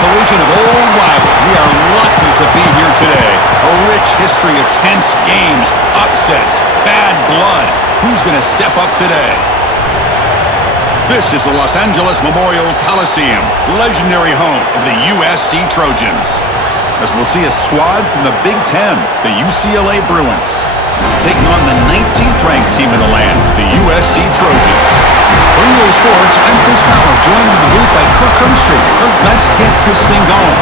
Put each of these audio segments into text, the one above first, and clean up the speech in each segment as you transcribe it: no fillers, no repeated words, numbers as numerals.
collision of old rivals. We are lucky to be here today. A rich history of tense games, upsets, bad blood. Who's going to step up today? This is the Los Angeles Memorial Coliseum, legendary home of the USC Trojans. As we'll see a squad from the Big Ten, the UCLA Bruins, taking on the 19th ranked team in the land, the USC Trojans. For UA Sports, I'm Chris Fowler, joined in the booth by Kirk Hermstreet. Kirk, let's get this thing going.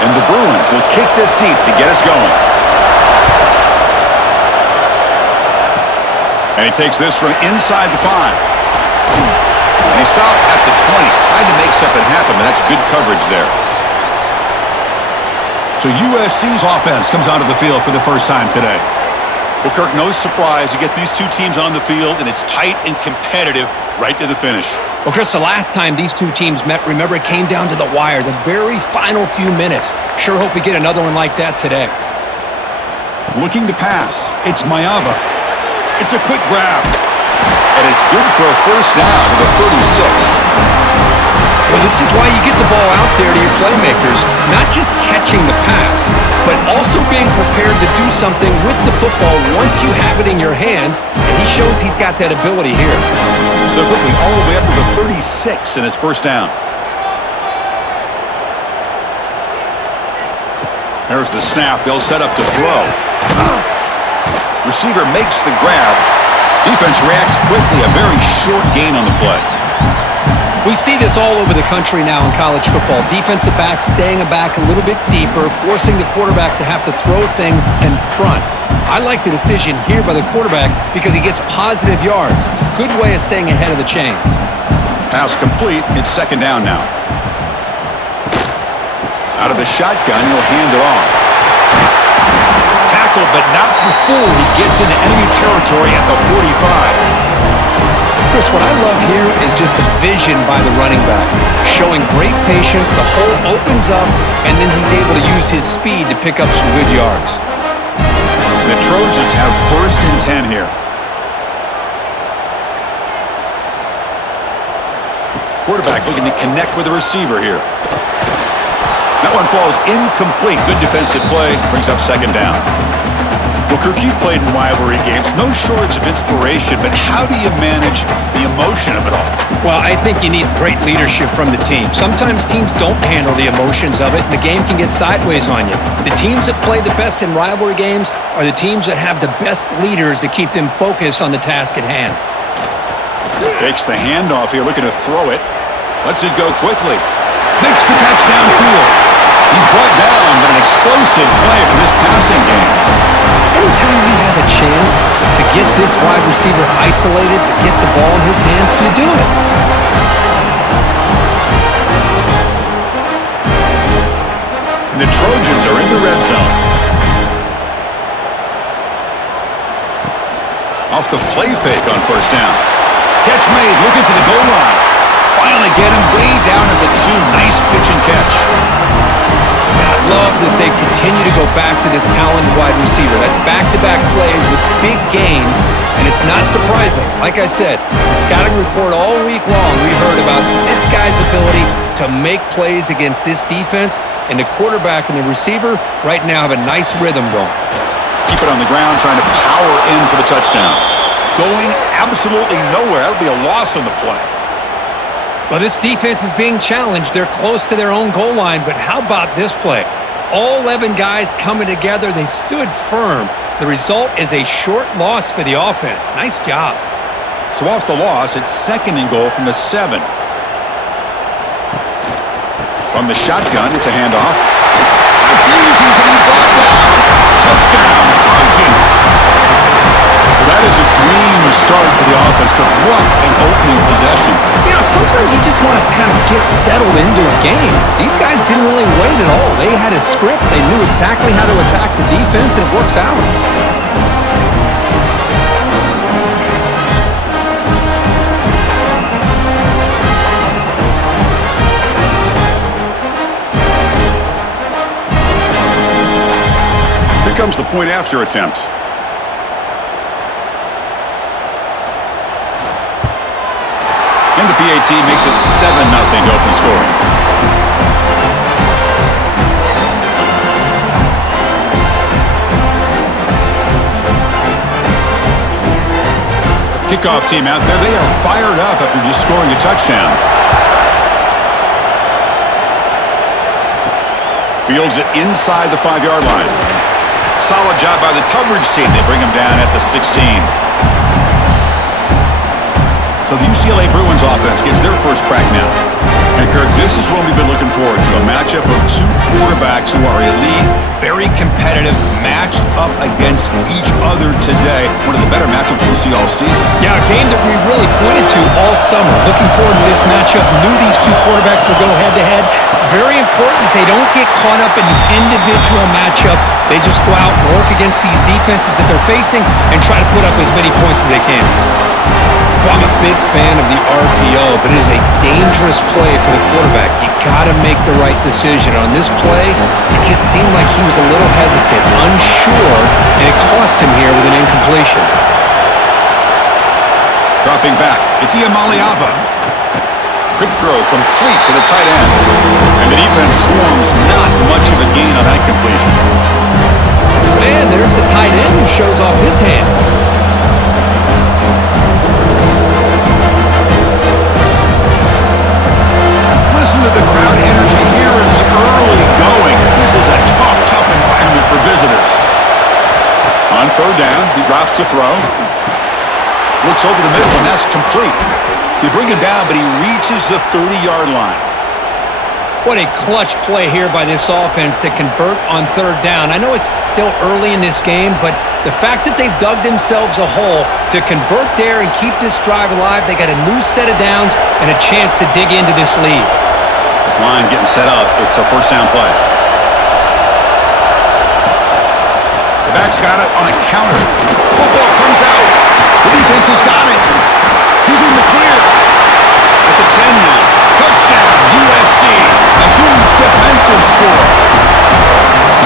And the Bruins will kick this deep to get us going. And he takes this from inside the 5. And he stopped at the 20. Tried to make something happen, but that's good coverage there. So USC's offense comes onto the field for the first time today. Well, Kirk, no surprise. You get these two teams on the field, and it's tight and competitive right to the finish. Well, Chris, the last time these two teams met, remember, it came down to the wire, the very final few minutes. Sure hope we get another one like that today. Looking to pass. It's Mayava. It's a quick grab. And it's good for a first down with a 36. Well, this is why you get the ball out there to your playmakers, not just catching the pass, but also being prepared to do something with the football once you have it in your hands, and he shows he's got that ability here. So quickly, all the way up to the 36 in his first down. There's the snap. They'll set up to throw. Receiver makes the grab. Defense reacts quickly. A very short gain on the play. We see this all over the country now in college football. Defensive backs staying back a little bit deeper, forcing the quarterback to have to throw things in front. I like the decision here by the quarterback because he gets positive yards. It's a good way of staying ahead of the chains. Pass complete. It's second down now. Out of the shotgun, he'll hand it off. Tackled, but not before he gets into enemy territory at the 45. Chris, what I love here is just the vision by the running back. Showing great patience, the hole opens up, and then he's able to use his speed to pick up some good yards. The Trojans have first and 10 here. Quarterback looking to connect with the receiver here. That one falls incomplete. Good defensive play. Brings up second down. Well, Kirk, you played in rivalry games. No shortage of inspiration, but how do you manage the emotion of it all? Well, I think you need great leadership from the team. Sometimes teams don't handle the emotions of it, and the game can get sideways on you. The teams that play the best in rivalry games are the teams that have the best leaders to keep them focused on the task at hand. Takes the handoff here, looking to throw it. Lets it go quickly. Makes the catch downfield. He's brought down, but an explosive play for this passing game. Anytime you have a chance to get this wide receiver isolated, to get the ball in his hands, you do it. And the Trojans are in the red zone. Off the play fake on first down. Catch made, looking for the goal line. Finally get him way down at the 2. Nice pitch and catch. And I love that they continue to go back to this talented wide receiver. That's back-to-back plays with big gains, and it's not surprising. Like I said, the scouting report all week long, we heard about this guy's ability to make plays against this defense, and the quarterback and the receiver right now have a nice rhythm going. Keep it on the ground, trying to power in for the touchdown. Going absolutely nowhere. That'll be a loss on the play. Well, this defense is being challenged. They're close to their own goal line, but how about this play? All 11 guys coming together. They stood firm. The result is a short loss for the offense. Nice job. So off the loss, it's second and goal from the 7. From the shotgun, it's a handoff. Refusing to be brought down. Touchdown, Trojans. Well, that is a dream start for the offense. What an opening possession. You know, sometimes you just want to kind of get settled into a game. These guys didn't really wait at all. They had a script. They knew exactly how to attack the defense, and it works out. comes the point after attempt. And the PAT makes it 7-0 to open scoring. Kickoff team out there. They are fired up after just scoring a touchdown. Fields it inside the 5-yard line. Solid job by the coverage team. They bring him down at the 16. So the UCLA Bruins offense gets their first crack now. And Kirk, this is what we've been looking forward to, a matchup of two quarterbacks who are elite, very competitive, matched up against each other today. One of the better matchups we'll see all season. Yeah, a game that we really pointed to all summer. Looking forward to this matchup. Knew these two quarterbacks would go head-to-head. Very important that they don't get caught up in the individual matchup. They just go out and work against these defenses that they're facing and try to put up as many points as they can. Well, I'm a big fan of the RPO, but it is a dangerous play for the quarterback. You got to make the right decision. On this play, it just seemed like he was a little hesitant, unsure, and it cost him here with an incompletion. Dropping back, it's Iamaleava. Quick throw complete to the tight end. And the defense swarms, not much of a gain on that completion. And there's the tight end who shows off his hands. Listen to the crowd energy here in the early going. This is a tough environment for visitors. On third down, he drops to throw. Looks over the middle, and that's complete. They bring him down, but he reaches the 30-yard line. What a clutch play here by this offense to convert on third down. I know it's still early in this game, but the fact that they've dug themselves a hole to convert there and keep this drive alive, they got a new set of downs and a chance to dig into this lead. This line getting set up. It's a first down play. The back's got it on a counter. Football comes out. The defense has got it. He's in the clear. At the 10 now. Touchdown, USC. A huge defensive score.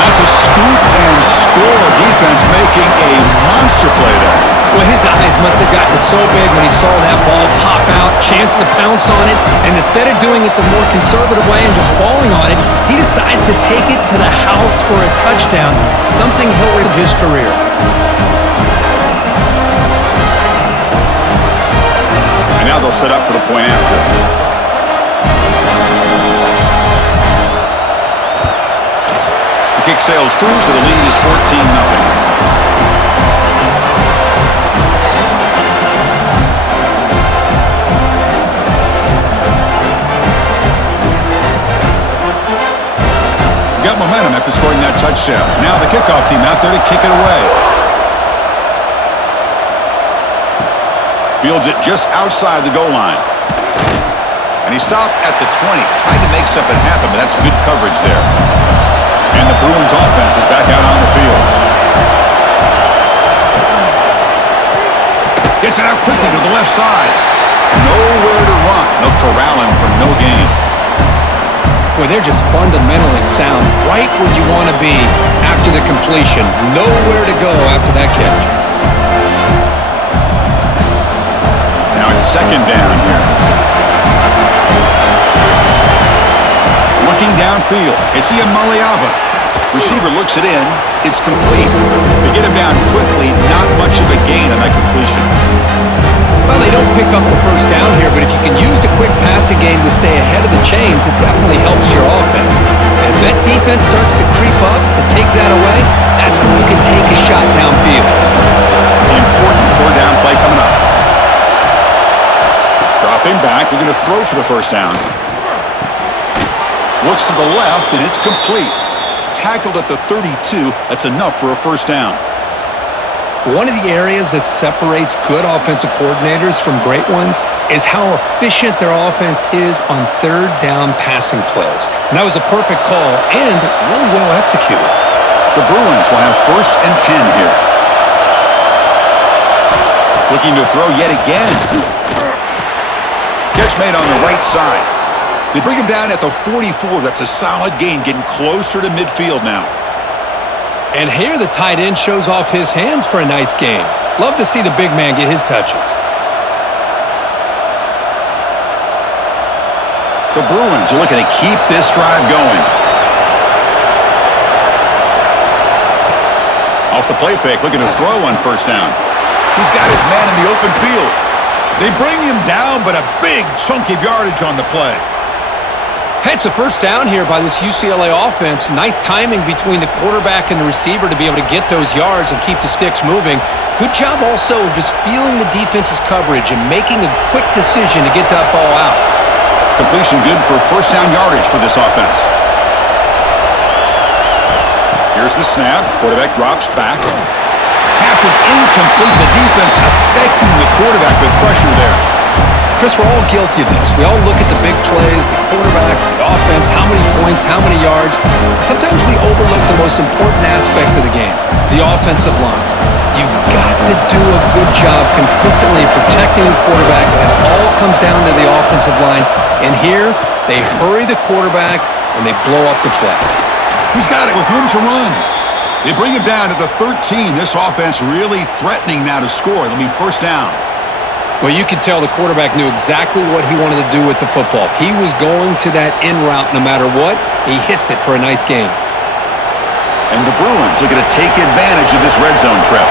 That's a scoop and score. Defense making a monster play there. Well, his eyes must have gotten so big when he saw that ball pop out, chance to pounce on it, and instead of doing it the more conservative way and just falling on it, he decides to take it to the house for a touchdown, something he'll live his career. And now they'll set up for the point after. The kick sails through, so the lead is 14-0. Got momentum after scoring that touchdown. Now the kickoff team out there to kick it away. Fields it just outside the goal line. And he stopped at the 20, trying to make something happen, but that's good coverage there. And the Bruins offense is back out on the field. Gets it out quickly to the left side. Nowhere to run. They'll corral him for no gain. Boy, they're just fundamentally sound, right where you want to be after the completion. Nowhere to go after that catch. Now it's second down here. Looking downfield, it's Iamaleava. Receiver looks it in. It's complete. They get him down quickly. Not much of a gain on that completion. Well, they don't pick up the first down here, but if you can use the quick passing game to stay ahead of the chains, it definitely helps your offense. And if that defense starts to creep up and take that away, that's when you can take a shot downfield. Important third down play coming up. Dropping back. They're going to throw for the first down. Looks to the left, and it's complete. Tackled at the 32. That's enough for a first down. One of the areas that separates good offensive coordinators from great ones is how efficient their offense is on third down passing plays. And that was a perfect call and really well executed. The Bruins will have 1st and 10 here. Looking to throw yet again. Catch made on the right side. They bring him down at the 44. That's a solid gain, getting closer to midfield now. And here the tight end shows off his hands for a nice game. Love to see the big man get his touches. The Bruins are looking to keep this drive going. Off the play fake, looking to throw on first down. He's got his man in the open field. They bring him down, but a big chunk of yardage on the play. Hey, it's a first down here by this UCLA offense. Nice timing between the quarterback and the receiver to be able to get those yards and keep the sticks moving. Good job also just feeling the defense's coverage and making a quick decision to get that ball out. Completion good for first down yardage for this offense. Here's the snap. Quarterback drops back. Pass is incomplete. The defense affecting the quarterback with pressure there. Chris, we're all guilty of this. We all look at the big plays, the quarterbacks, the offense, how many points, how many yards. Sometimes we overlook the most important aspect of the game, the offensive line. You've got to do a good job consistently protecting the quarterback, and it all comes down to the offensive line. And here, they hurry the quarterback, and they blow up the play. He's got it with room to run. They bring him down to the 13. This offense really threatening now to score. It'll be first down. Well, you could tell the quarterback knew exactly what he wanted to do with the football. He was going to that in route no matter what. He hits it for a nice gain. And the Bruins are going to take advantage of this red zone trip.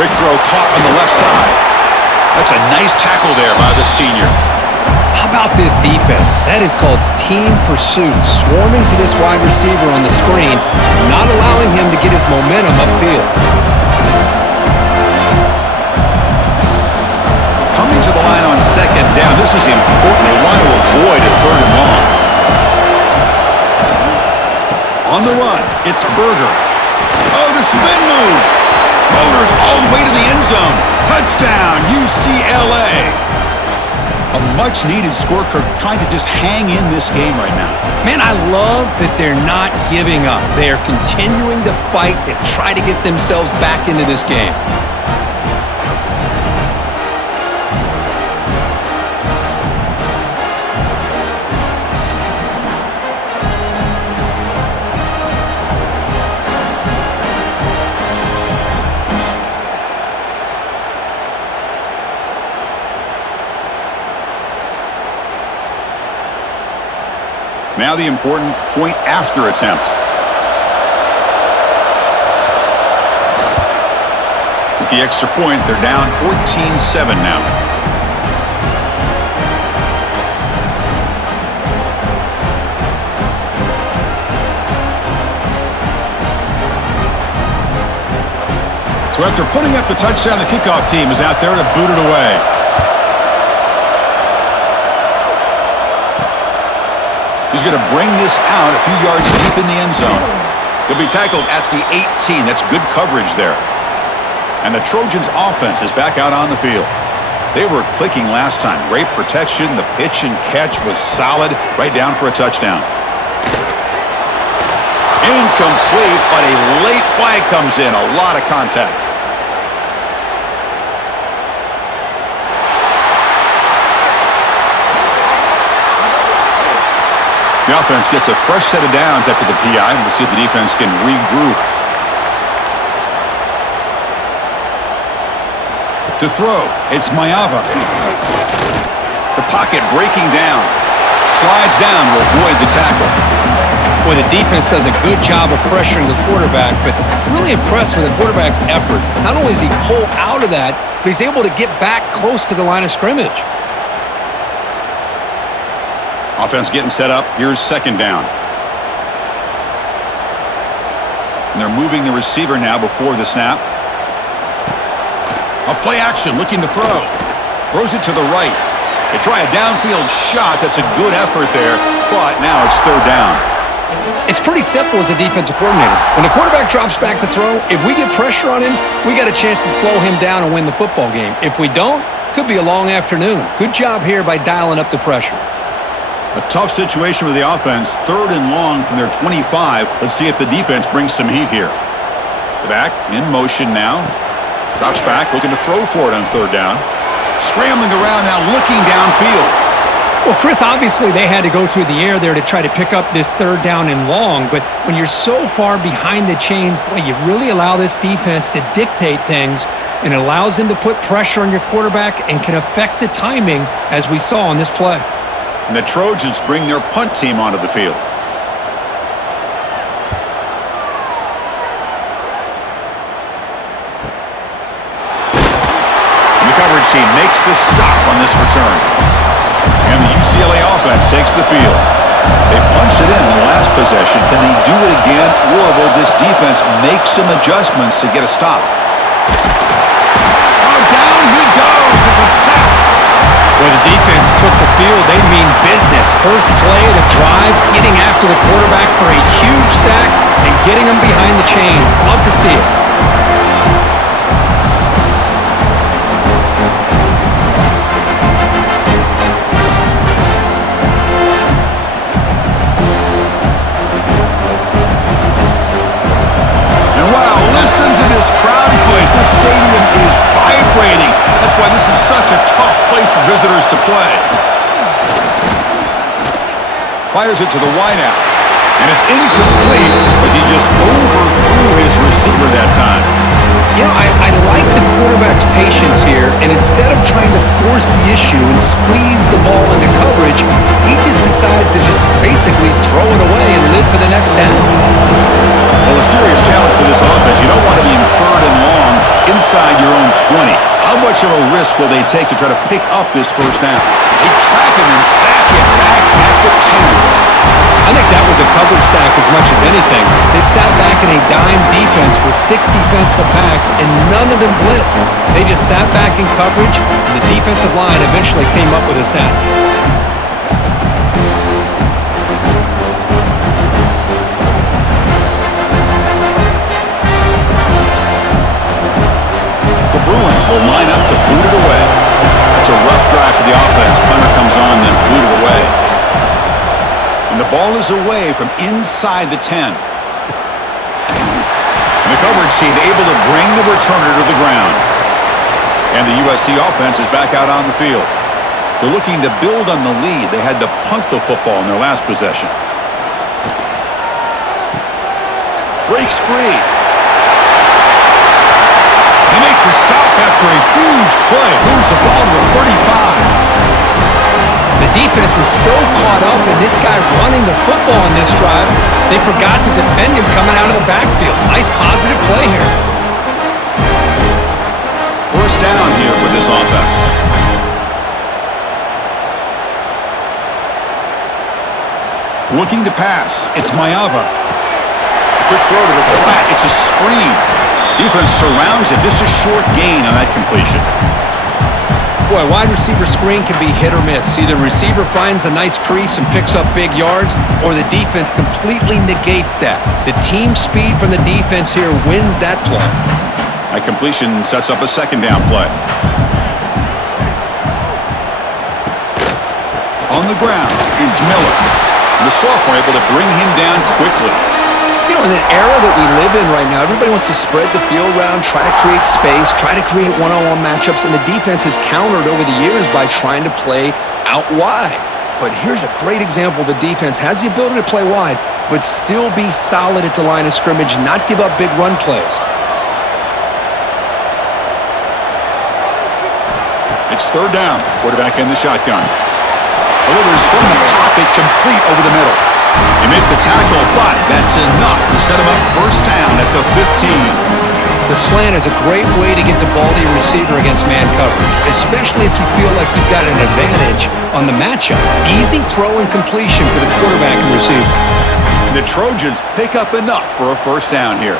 Big throw caught on the left side. That's a nice tackle there by the senior. How about this defense? That is called team pursuit. Swarming to this wide receiver on the screen, not allowing him to get his momentum upfield. Coming to the line on second down. This is important. They want to avoid a third and long. On the run, it's Berger. Oh, the spin move. Motors all the way to the end zone. Touchdown, UCLA. A much-needed score, Kirk, trying to just hang in this game right now. Man, I love that they're not giving up. They are continuing to fight to try to get themselves back into this game. Now the important point after attempt. With the extra point, they're down 14-7 now. So after putting up the touchdown, the kickoff team is out there to boot it away. He's going to bring this out a few yards deep in the end zone. He'll be tackled at the 18. That's good coverage there. And the Trojans offense is back out on the field. They were clicking last time. Great protection. The pitch and catch was solid. Right down for a touchdown. Incomplete, but a late flag comes in. A lot of contact. The offense gets a fresh set of downs after the PI. We'll see if the defense can regroup. To throw, it's Mayava. The pocket breaking down. Slides down to avoid the tackle. Boy, the defense does a good job of pressuring the quarterback, but really impressed with the quarterback's effort. Not only does he pull out of that, but he's able to get back close to the line of scrimmage. Offense getting set up. Here's second down. And they're moving the receiver now before the snap. A play action looking to throw. Throws it to the right. They try a downfield shot. That's a good effort there, but now it's third down. It's pretty simple as a defensive coordinator. When the quarterback drops back to throw, if we get pressure on him, we got a chance to slow him down and win the football game. If we don't, could be a long afternoon. Good job here by dialing up the pressure. A tough situation for the offense. Third and long from their 25. Let's see if the defense brings some heat here. Back in motion now. Drops back, looking to throw for it on third down. Scrambling around now, looking downfield. Well, Chris, obviously they had to go through the air there to try to pick up this third down and long, but when you're so far behind the chains, boy, you really allow this defense to dictate things, and it allows them to put pressure on your quarterback and can affect the timing, as we saw on this play. And the Trojans bring their punt team onto the field. And the coverage team makes the stop on this return. And the UCLA offense takes the field. They punched it in the last possession. Can they do it again, or will this defense make some adjustments to get a stop? Oh, down he goes. It's a sack. Well, the defense took the field. They mean business. First play of the drive, getting after the quarterback for a huge sack and getting him behind the chains. Love to see it. Listen to this crowd noise. This stadium is vibrating. That's why this is such a tough place for visitors to play. Fires it to the wideout. And it's incomplete as he just overthrew his receiver that time. You know, I like the quarterback's patience here, and instead of trying to force the issue and squeeze the ball into coverage, he just decides to just basically throw it away and live for the next down. Well, a serious challenge for this offense. You don't want to be in third and long inside your own 20. How much of a risk will they take to try to pick up this first down? They trap him and sack him back at the 10. I think that was a coverage sack as much as anything. They sat back in a dime defense with 6 defensive backs, and none of them blitzed. They just sat back in coverage, and the defensive line eventually came up with a sack. The Bruins will line up to boot it away. It's a rough drive for the offense. Punter comes on and boot it away. And the ball is away from inside the 10. And the coverage team able to bring the returner to the ground. And the USC offense is back out on the field. They're looking to build on the lead. They had to punt the football in their last possession. Breaks free. They make the stop after a huge play. Moves the ball to the 35. The defense is so caught up in this guy running the football in this drive, they forgot to defend him coming out of the backfield. Nice positive play here. First down here for this offense. Looking to pass. It's Mayava. Quick throw to the flat. It's a screen. Defense surrounds him. Just a short gain on that completion. Boy, wide receiver screen can be hit or miss. Either receiver finds a nice crease and picks up big yards, or the defense completely negates that. The team speed from the defense here wins that play. That completion sets up a second down play. On the ground, it's Miller. The sophomore able to bring him down quickly. You know, in the era that we live in right now, everybody wants to spread the field around, try to create space, try to create one-on-one matchups, and the defense has countered over the years by trying to play out wide. But here's a great example. The defense has the ability to play wide, but still be solid at the line of scrimmage, not give up big run plays. It's third down. Quarterback in the shotgun. Delivers from the pocket, complete over the middle. They make the tackle, but that's enough to set him up first down at the 15. The slant is a great way to get the ball to your receiver against man coverage, especially if you feel like you've got an advantage on the matchup. Easy throw and completion for the quarterback and receiver. The Trojans pick up enough for a first down here.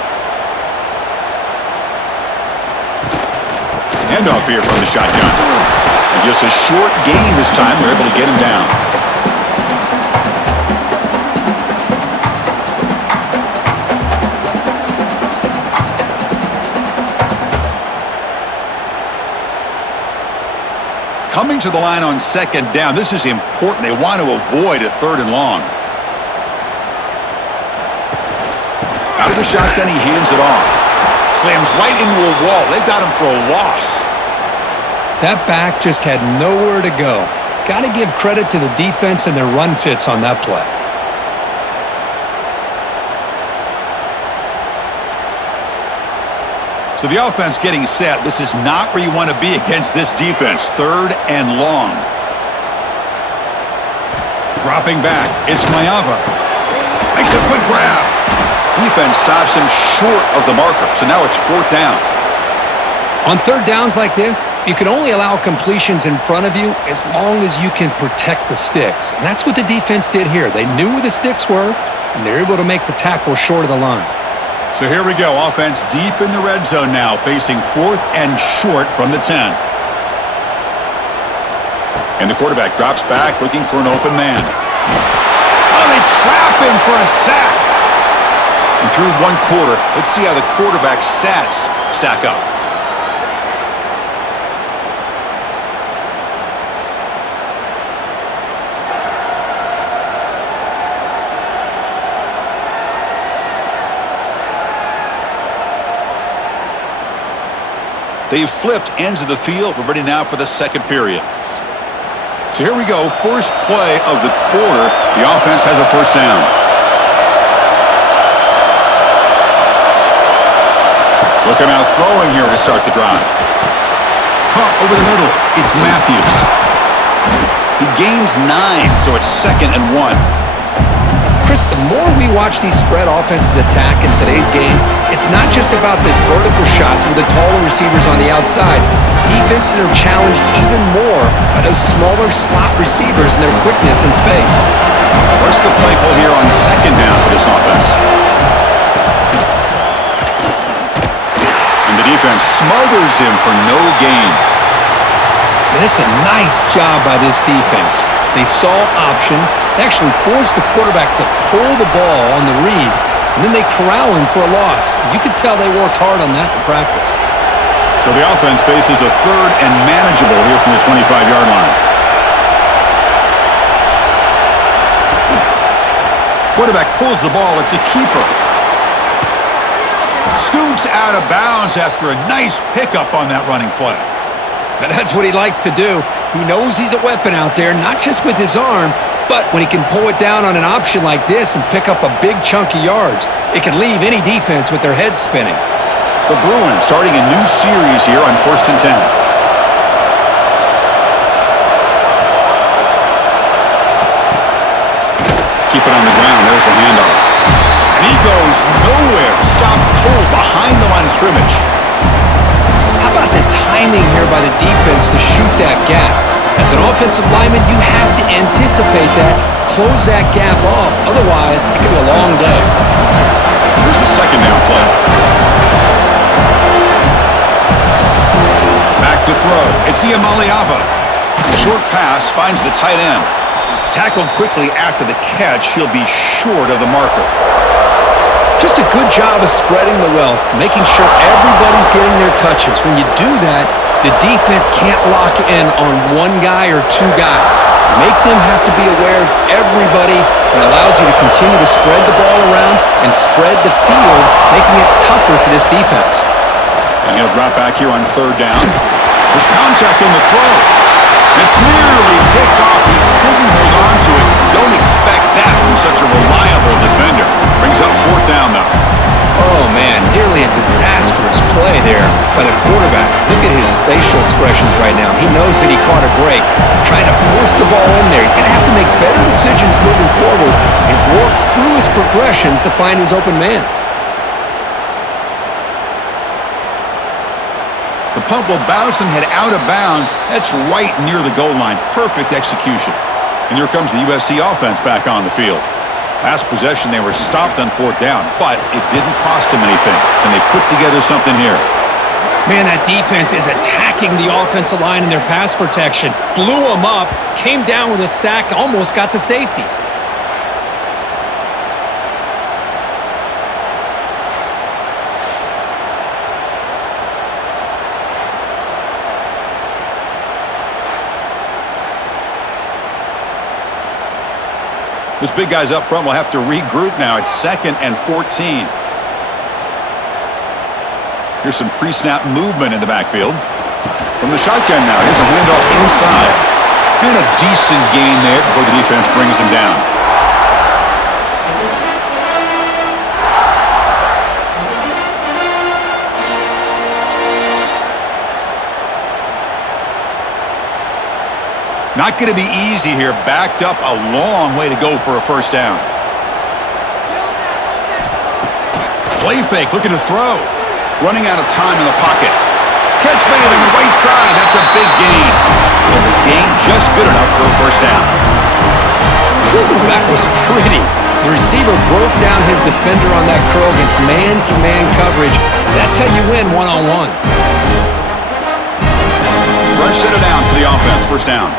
Handoff here from the shotgun. And just a short gain this time. They're able to get him down. Coming to the line on second down. This is important. They want to avoid a third and long. Out of the shotgun, he hands it off. Slams right into a wall. They've got him for a loss. That back just had nowhere to go. got to give credit to the defense and their run fits on that play. So the offense getting set. This is not where you want to be against this defense. 3rd and long. Dropping back. It's Mayava. Makes a quick grab. Defense stops him short of the marker. So now it's 4th down. On 3rd downs like this, you can only allow completions in front of you as long as you can protect the sticks. And that's what the defense did here. They knew where the sticks were, and they're able to make the tackle short of the line. So here we go. Offense deep in the red zone now, facing 4th and short from the 10. And the quarterback drops back, looking for an open man. Oh, they trap him for a sack. And through 1 quarter, let's see how the quarterback's stats stack up. They've flipped ends of the field. We're ready now for the 2nd period. So here we go. First play of the quarter. The offense has a 1st down. Looking out throwing here to start the drive. Caught over the middle. It's Matthews. He gains 9, so it's 2nd and 1. Chris, the more we watch these spread offenses attack in today's game, it's not just about the vertical shots with the taller receivers on the outside. Defenses are challenged even more by those smaller slot receivers and their quickness in space. What's the play call here on 2nd down for this offense? And the defense smothers him for no gain. And it's a nice job by this defense. They saw option. They actually forced the quarterback to pull the ball on the read, and then they corral him for a loss. You could tell they worked hard on that in practice. So the offense faces a 3rd and manageable here from the 25-yard line. Quarterback pulls the ball. It's a keeper. Scoots out of bounds after a nice pickup on that running play. And that's what he likes to do. He knows he's a weapon out there, not just with his arm, but when he can pull it down on an option like this and pick up a big chunk of yards, it can leave any defense with their head spinning. The Bruins starting a new series here on 1st and 10. Keep it on the ground. There's the handoff. And he goes nowhere. Stop cold behind the line of scrimmage. How about the timing here by the defense to shoot that gap? As an offensive lineman, you have to anticipate that, close that gap off. Otherwise, it could be a long day. Here's the 2nd down play. Back to throw. It's Mayava. Short pass finds the tight end. Tackled quickly after the catch. He'll be short of the marker. Just a good job of spreading the wealth, making sure everybody's getting their touches. When you do that, the defense can't lock in on 1 guy or 2 guys. Make them have to be aware of everybody. It allows you to continue to spread the ball around and spread the field, making it tougher for this defense. And he'll drop back here on 3rd down. There's contact on the throw. It's nearly picked off. He couldn't hold on to it. Don't expect that from such a reliable defender. Brings up 4th down, though. Oh, man, nearly a disastrous play there by the quarterback. Look at his facial expressions right now. He knows that he caught a break, trying to force the ball in there. He's going to have to make better decisions moving forward and work through his progressions to find his open man. The pump will bounce and head out of bounds. That's right near the goal line. Perfect execution. And here comes the USC offense back on the field. Last possession, they were stopped on 4th down, but it didn't cost them anything. And they put together something here. Man, that defense is attacking the offensive line in their pass protection. Blew them up, came down with a sack, almost got to safety. This big guy's up front will have to regroup now. It's 2nd and 14. Here's some pre-snap movement in the backfield. From the shotgun now, here's a handoff inside. And a decent gain there before the defense brings him down. Not going to be easy here. Backed up a long way to go for a first down. Play fake, looking to throw. Running out of time in the pocket. Catch made on the right side. That's a big gain. And the gain just good enough for a first down. Whew, that was pretty. The receiver broke down his defender on that curl against man-to-man coverage. That's how you win one-on-ones. Fresh set of downs for the offense. First down.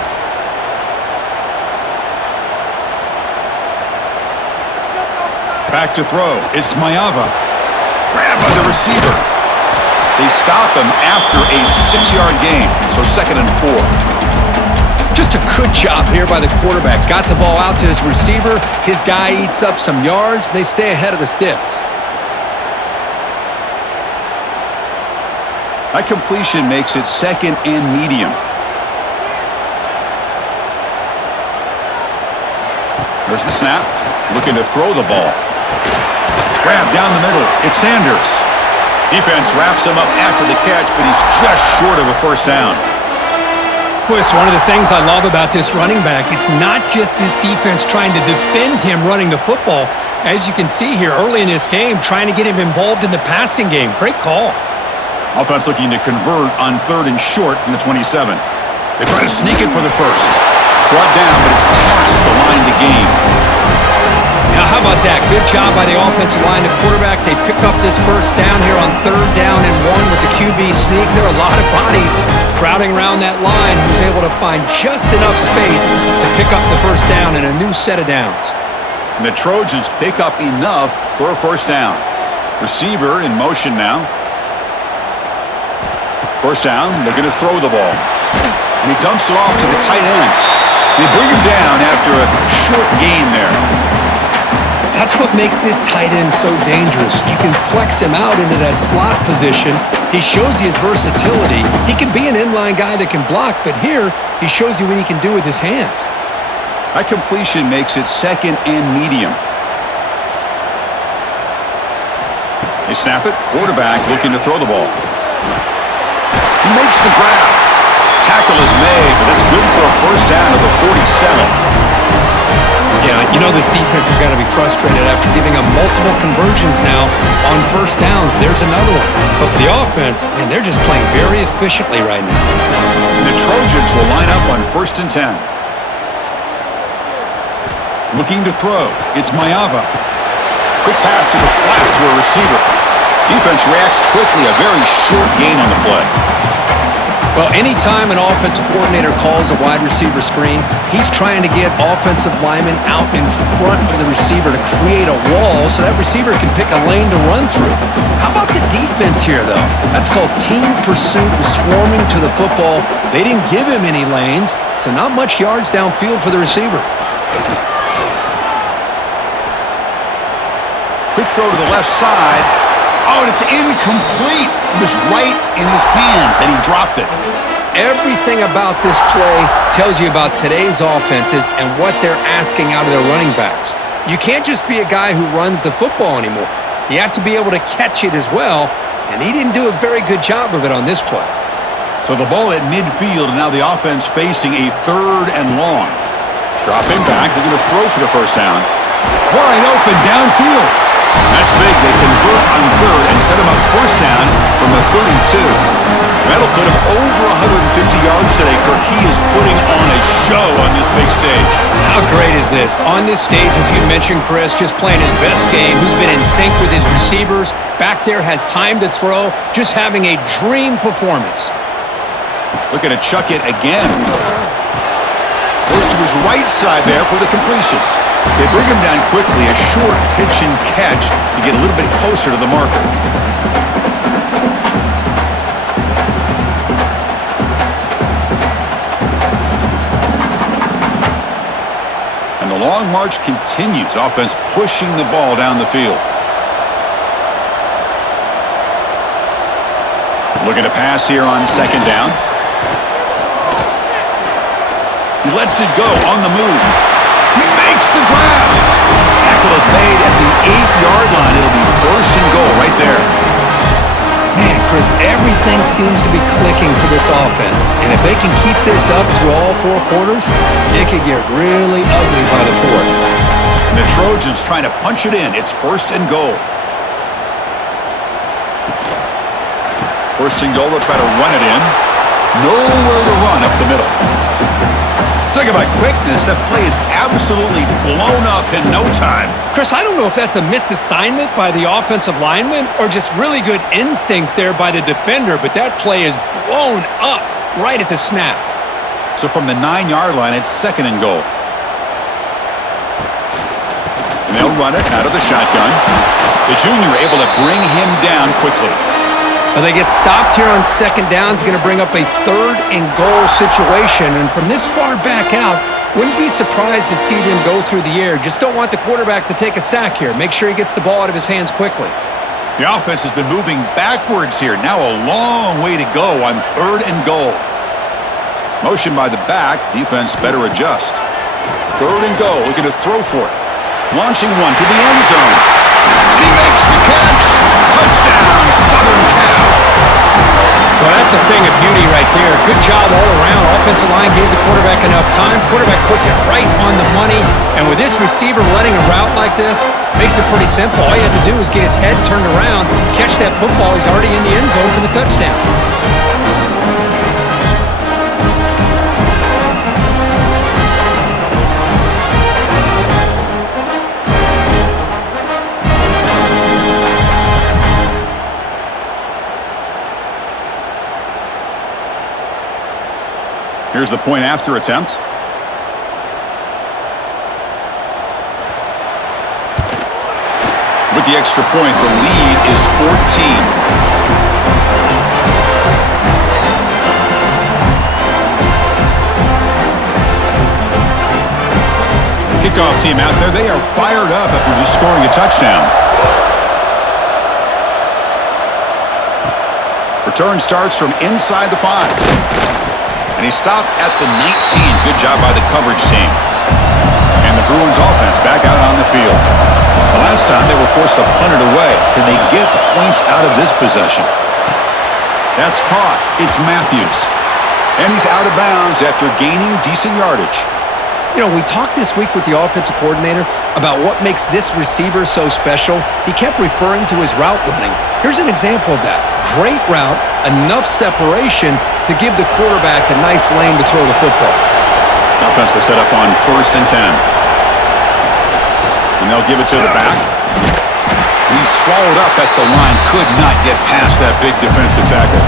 Back to throw. It's Mayava. Grabbed by the receiver. They stop him after a 6-yard gain, so 2nd and 4. Just a good job here by the quarterback. Got the ball out to his receiver. His guy eats up some yards. They stay ahead of the sticks. That completion makes it 2nd and medium. There's the snap. Looking to throw the ball. Grab down the middle. It's Sanders. Defense wraps him up after the catch, but he's just short of a first down. Boy, it's one of the things I love about this running back. It's not just this defense trying to defend him running the football. As you can see here early in this game, trying to get him involved in the passing game. Great call. Offense looking to convert on 3rd and short from the 27. They try to sneak it for the first. Brought down, but it's past the line to gain. Now, how about that? Good job by the offensive line. The quarterback, they pick up this first down here on 3rd down and 1 with the QB sneak. There are a lot of bodies crowding around that line who's able to find just enough space to pick up the first down and a new set of downs. And the Trojans pick up enough for a first down. Receiver in motion now. First down, looking to throw the ball. And he dumps it off to the tight end. They bring him down after a short gain there. That's what makes this tight end so dangerous. You can flex him out into that slot position. He shows you his versatility. He can be an inline guy that can block, but here he shows you what he can do with his hands. That completion makes it 2nd and medium. They snap it. Quarterback looking to throw the ball. He makes the grab. Tackle is made, but that's good for a first down to the 47. Yeah, you know this defense has got to be frustrated after giving up multiple conversions now on first downs. There's another one. But for the offense, man, they're just playing very efficiently right now. And the Trojans will line up on 1st and 10. Looking to throw. It's Mayava. Quick pass to the flat to a receiver. Defense reacts quickly. A very short gain on the play. Well, anytime an offensive coordinator calls a wide receiver screen, he's trying to get offensive linemen out in front of the receiver to create a wall so that receiver can pick a lane to run through. How about the defense here, though? That's called team pursuit and swarming to the football. They didn't give him any lanes, so not much yards downfield for the receiver. Quick throw to the left side. Oh, and it's incomplete. It was right in his hands, and he dropped it. Everything about this play tells you about today's offenses and what they're asking out of their running backs. You can't just be a guy who runs the football anymore. You have to be able to catch it as well, and he didn't do a very good job of it on this play. So the ball at midfield, and now the offense facing a 3rd and long. Dropping back, they're going to throw for the first down. Wide open downfield. That's big. They convert on 3rd and set him up first down from the 32. That'll put him over 150 yards today, Kirk. He is putting on a show on this big stage. How great is this? On this stage, as you mentioned, Chris, just playing his best game. He's been in sync with his receivers. Back there, has time to throw. Just having a dream performance. Looking to chuck it again. Goes to his right side there for the completion. They bring him down quickly, a short pitch and catch to get a little bit closer to the marker. And the long march continues. Offense pushing the ball down the field. Looking to pass here on 2nd down. He lets it go on the move. He makes the grab. Tackle is made at the 8-yard line. It'll be first and goal right there. Man, Chris, everything seems to be clicking for this offense. And if they can keep this up through all 4 quarters, it could get really ugly by the 4th. And the Trojans trying to punch it in. It's first and goal. First and goal, they'll try to run it in. Nowhere to run up the middle. Talk about quickness. That play is absolutely blown up in no time. Chris, I don't know if that's a misassignment by the offensive lineman or just really good instincts there by the defender, but that play is blown up right at the snap. So from the 9-yard line, it's second and goal. And they'll run it out of the shotgun. The junior able to bring him down quickly. Well, they get stopped here on second down. It's going to bring up a third and goal situation. And from this far back out, wouldn't be surprised to see them go through the air. Just don't want the quarterback to take a sack here. Make sure he gets the ball out of his hands quickly. The offense has been moving backwards here. Now a long way to go on third and goal. Motion by the back. Defense better adjust. Third and goal. Looking to throw for it. Launching one to the end zone. And he makes the catch. Touchdown, Southern Cal. Well, that's a thing of beauty right there. Good job all around. Offensive line gave the quarterback enough time. Quarterback puts it right on the money. And with this receiver running a route like this, makes it pretty simple. All you have to do is get his head turned around, catch that football. He's already in the end zone for the touchdown. Here's the point after attempt. With the extra point, the lead is 14. Kickoff team out there, they are fired up after just scoring a touchdown. Return starts from inside the 5. And he stopped at the 19. Good job by the coverage team. And the Bruins offense back out on the field. The last time they were forced to punt it away. Can they get points out of this possession? That's caught. It's Matthews. And he's out of bounds after gaining decent yardage. You know, we talked this week with the offensive coordinator about what makes this receiver so special. He kept referring to his route running. Here's an example of that. Great route, enough separation to give the quarterback a nice lane to throw the football. Offense was set up on 1st and 10. And they'll give it to the back. He's swallowed up at the line. Could not get past that big defensive tackle.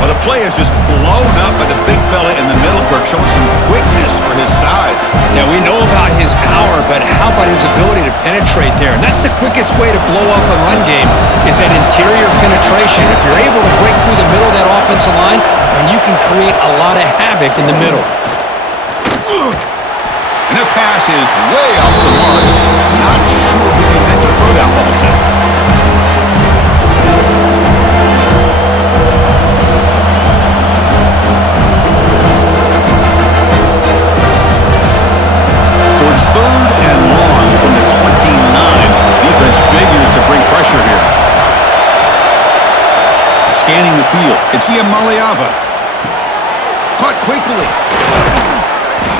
Well, the play is just blown up by the big fella in the middle, Kirk, showing some quickness for his size. Yeah, we know about his power, but how about his ability to penetrate there? And that's the quickest way to blow up a run game is that interior penetration. If you're able to break through the middle of that offensive line, then you can create a lot of havoc in the middle. And the pass is way off the mark. Not sure who he meant to throw that ball to. So it's third and long from the 29. Defense figures to bring pressure here. Scanning the field. It's Iamaleava. Caught quickly.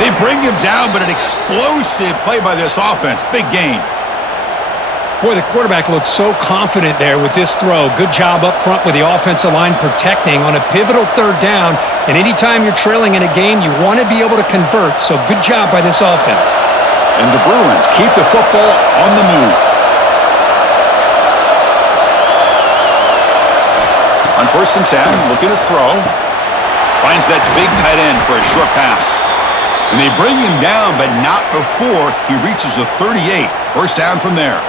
They bring him down, but an explosive play by this offense. Big gain. Boy, the quarterback looks so confident there with this throw. Good job up front with the offensive line protecting on a pivotal third down. And anytime you're trailing in a game, you want to be able to convert. So good job by this offense. And the Bruins keep the football on the move. On 1st and 10, looking to throw. Finds that big tight end for a short pass. And they bring him down, but not before he reaches the 38. First down from there.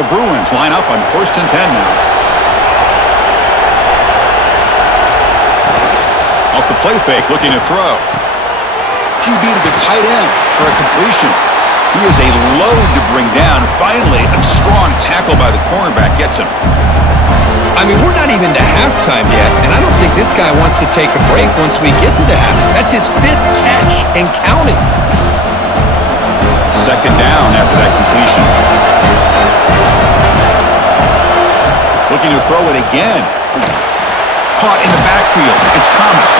The Bruins line up on 1st and 10 now. Off the play fake, looking to throw. QB to the tight end for a completion. He is a load to bring down. Finally, a strong tackle by the cornerback gets him. I mean, we're not even to halftime yet, and I don't think this guy wants to take a break once we get to the half. That's his 5th catch and counting. 2nd down after that completion. Looking to throw it again. Caught in the backfield. It's Thomas.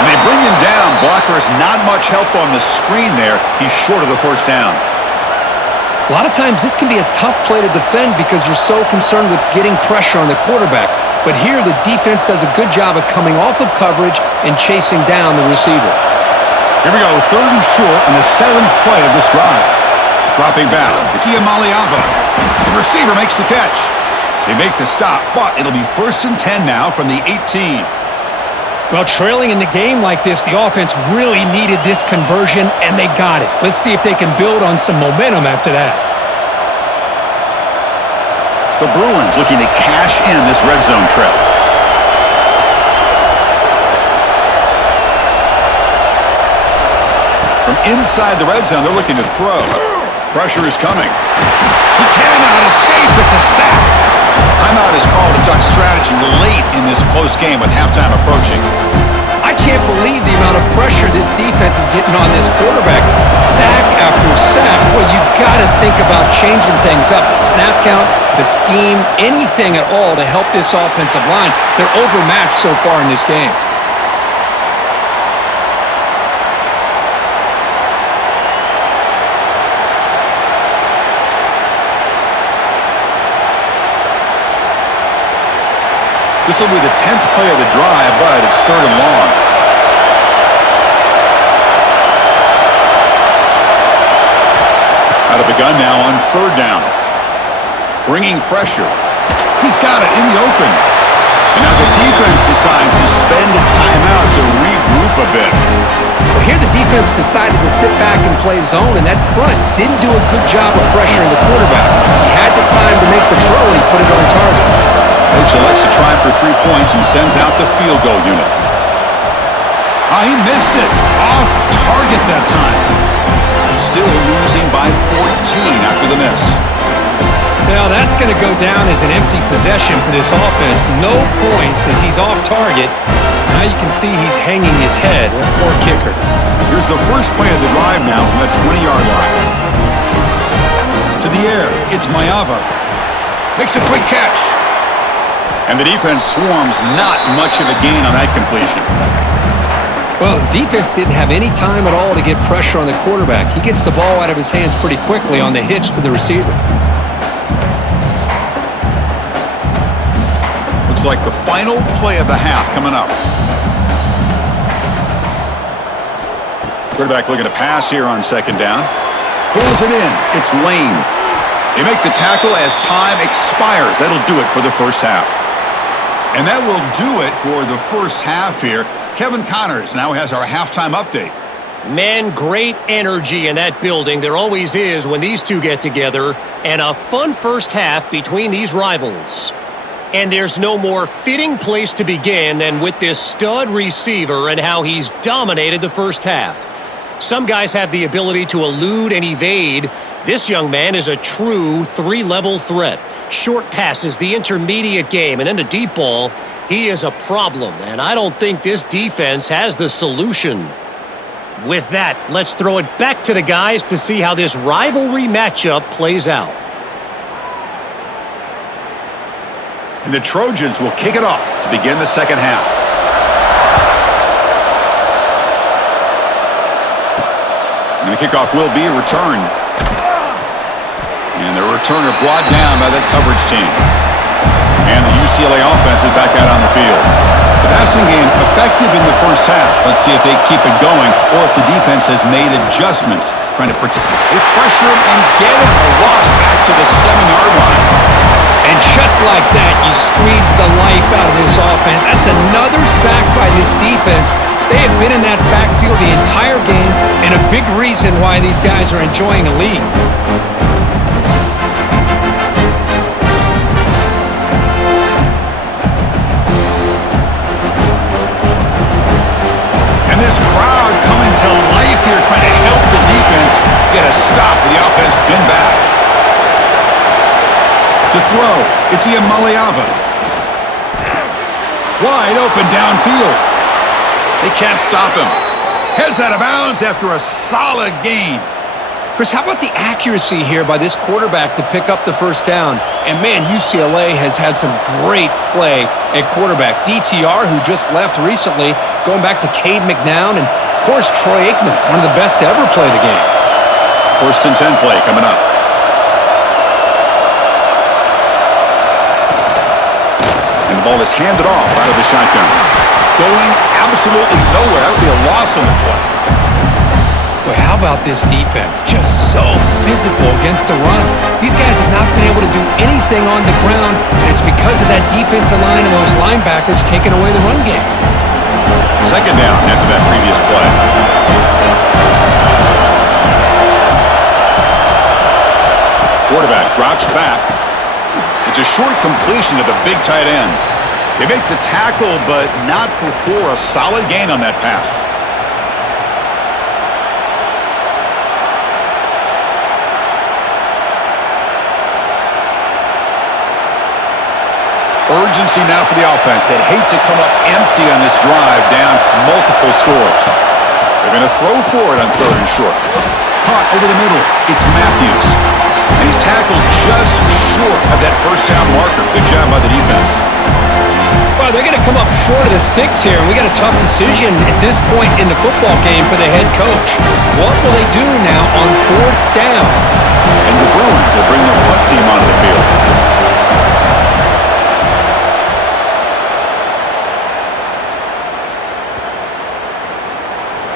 And they bring him down. Blocker has not much help on the screen there. He's short of the 1st down. A lot of times this can be a tough play to defend because you're so concerned with getting pressure on the quarterback. But here the defense does a good job of coming off of coverage and chasing down the receiver. Here we go, 3rd and short on the 7th play of this drive. Dropping back, it's Iamaleava. The receiver makes the catch. They make the stop, but it'll be 1st and 10 now from the 18. Well, trailing in the game like this, the offense really needed this conversion, and they got it. Let's see if they can build on some momentum after that. The Bruins looking to cash in this red zone trip. From inside the red zone, they're looking to throw. Pressure is coming. He cannot escape. It's a sack. Timeout is called to talk strategy late in this close game with halftime approaching. I can't believe the amount of pressure this defense is getting on this quarterback. Sack after sack. Well, you got to think about changing things up. The snap count, the scheme, anything at all to help this offensive line. They're overmatched so far in this game. This will be the 10th play of the drive, but it's 3rd and long. Out of the gun now on 3rd down. Bringing pressure. He's got it in the open. And now the defense decides to spend a timeout to regroup a bit. Well, here the defense decided to sit back and play zone, and that front didn't do a good job of pressuring the quarterback. He had the time to make the throw, and he put it on target. Coach elects to try for 3 points and sends out the field goal unit. He missed it. Off target that time. Still losing by 14 after the miss. Now that's going to go down as an empty possession for this offense. No points as he's off target. Now you can see he's hanging his head. Poor kicker. Here's the first play of the drive now from the 20-yard line. To the air. It's Maiava. Makes a quick catch. And the defense swarms. Not much of a gain on that completion. Well, the defense didn't have any time at all to get pressure on the quarterback. He gets the ball out of his hands pretty quickly on the hitch to the receiver. Looks like the final play of the half coming up. Quarterback looking to pass here on 2nd down. Pulls it in. It's Lane. They make the tackle as time expires. That'll do it for the first half. And that will do it for the first half here. Kevin Connors now has our halftime update. Man, great energy in that building. There always is when these two get together. And a fun first half between these rivals. And there's no more fitting place to begin than with this stud receiver and how he's dominated the first half. Some guys have the ability to elude and evade. This young man is a true 3-level threat. Short passes, the intermediate game, and then the deep ball. He is a problem, and I don't think this defense has the solution. With that, let's throw it back to the guys to see how this rivalry matchup plays out. And the Trojans will kick it off to begin the second half. And the kickoff will be a return. And the returner brought down by that coverage team. And the UCLA offense is back out on the field. The passing game effective in the first half. Let's see if they keep it going or if the defense has made adjustments trying to protect. They pressure him and get him. A loss back to the 7-yard line. And just like that, you squeeze the life out of this offense. That's another sack by this defense. They have been in that backfield the entire game, and a big reason why these guys are enjoying a lead. this crowd coming to life here, trying to help the defense get a stop with the offense bin back. To throw, it's Iamaleava. Wide open downfield. They can't stop him. Heads out of bounds after a solid gain. Chris, how about the accuracy here by this quarterback to pick up the first down? And man, UCLA has had some great play at quarterback. DTR, who just left recently, going back to Cade McNown, and of course Troy Aikman, one of the best to ever play the game. 1st and 10 play coming up. And the ball is handed off out of the shotgun. Going absolutely nowhere. That would be a loss on the play. Boy, how about this defense? Just so physical against the run. These guys have not been able to do anything on the ground, and it's because of that defensive line and those linebackers taking away the run game. 2nd down after that previous play. Quarterback drops back. It's a short completion to the big tight end. They make the tackle, but not before a solid gain on that pass. Urgency now for the offense. They'd hate to come up empty on this drive, down multiple scores. They're going to throw for it on 3rd and short. Caught over the middle. It's Matthews. And he's tackled just short of that first down marker. Good job by the defense. Well, they're going to come up short of the sticks here, and we got a tough decision at this point in the football game for the head coach. What will they do now on 4th down? And the Bruins will bring their punt team onto the field.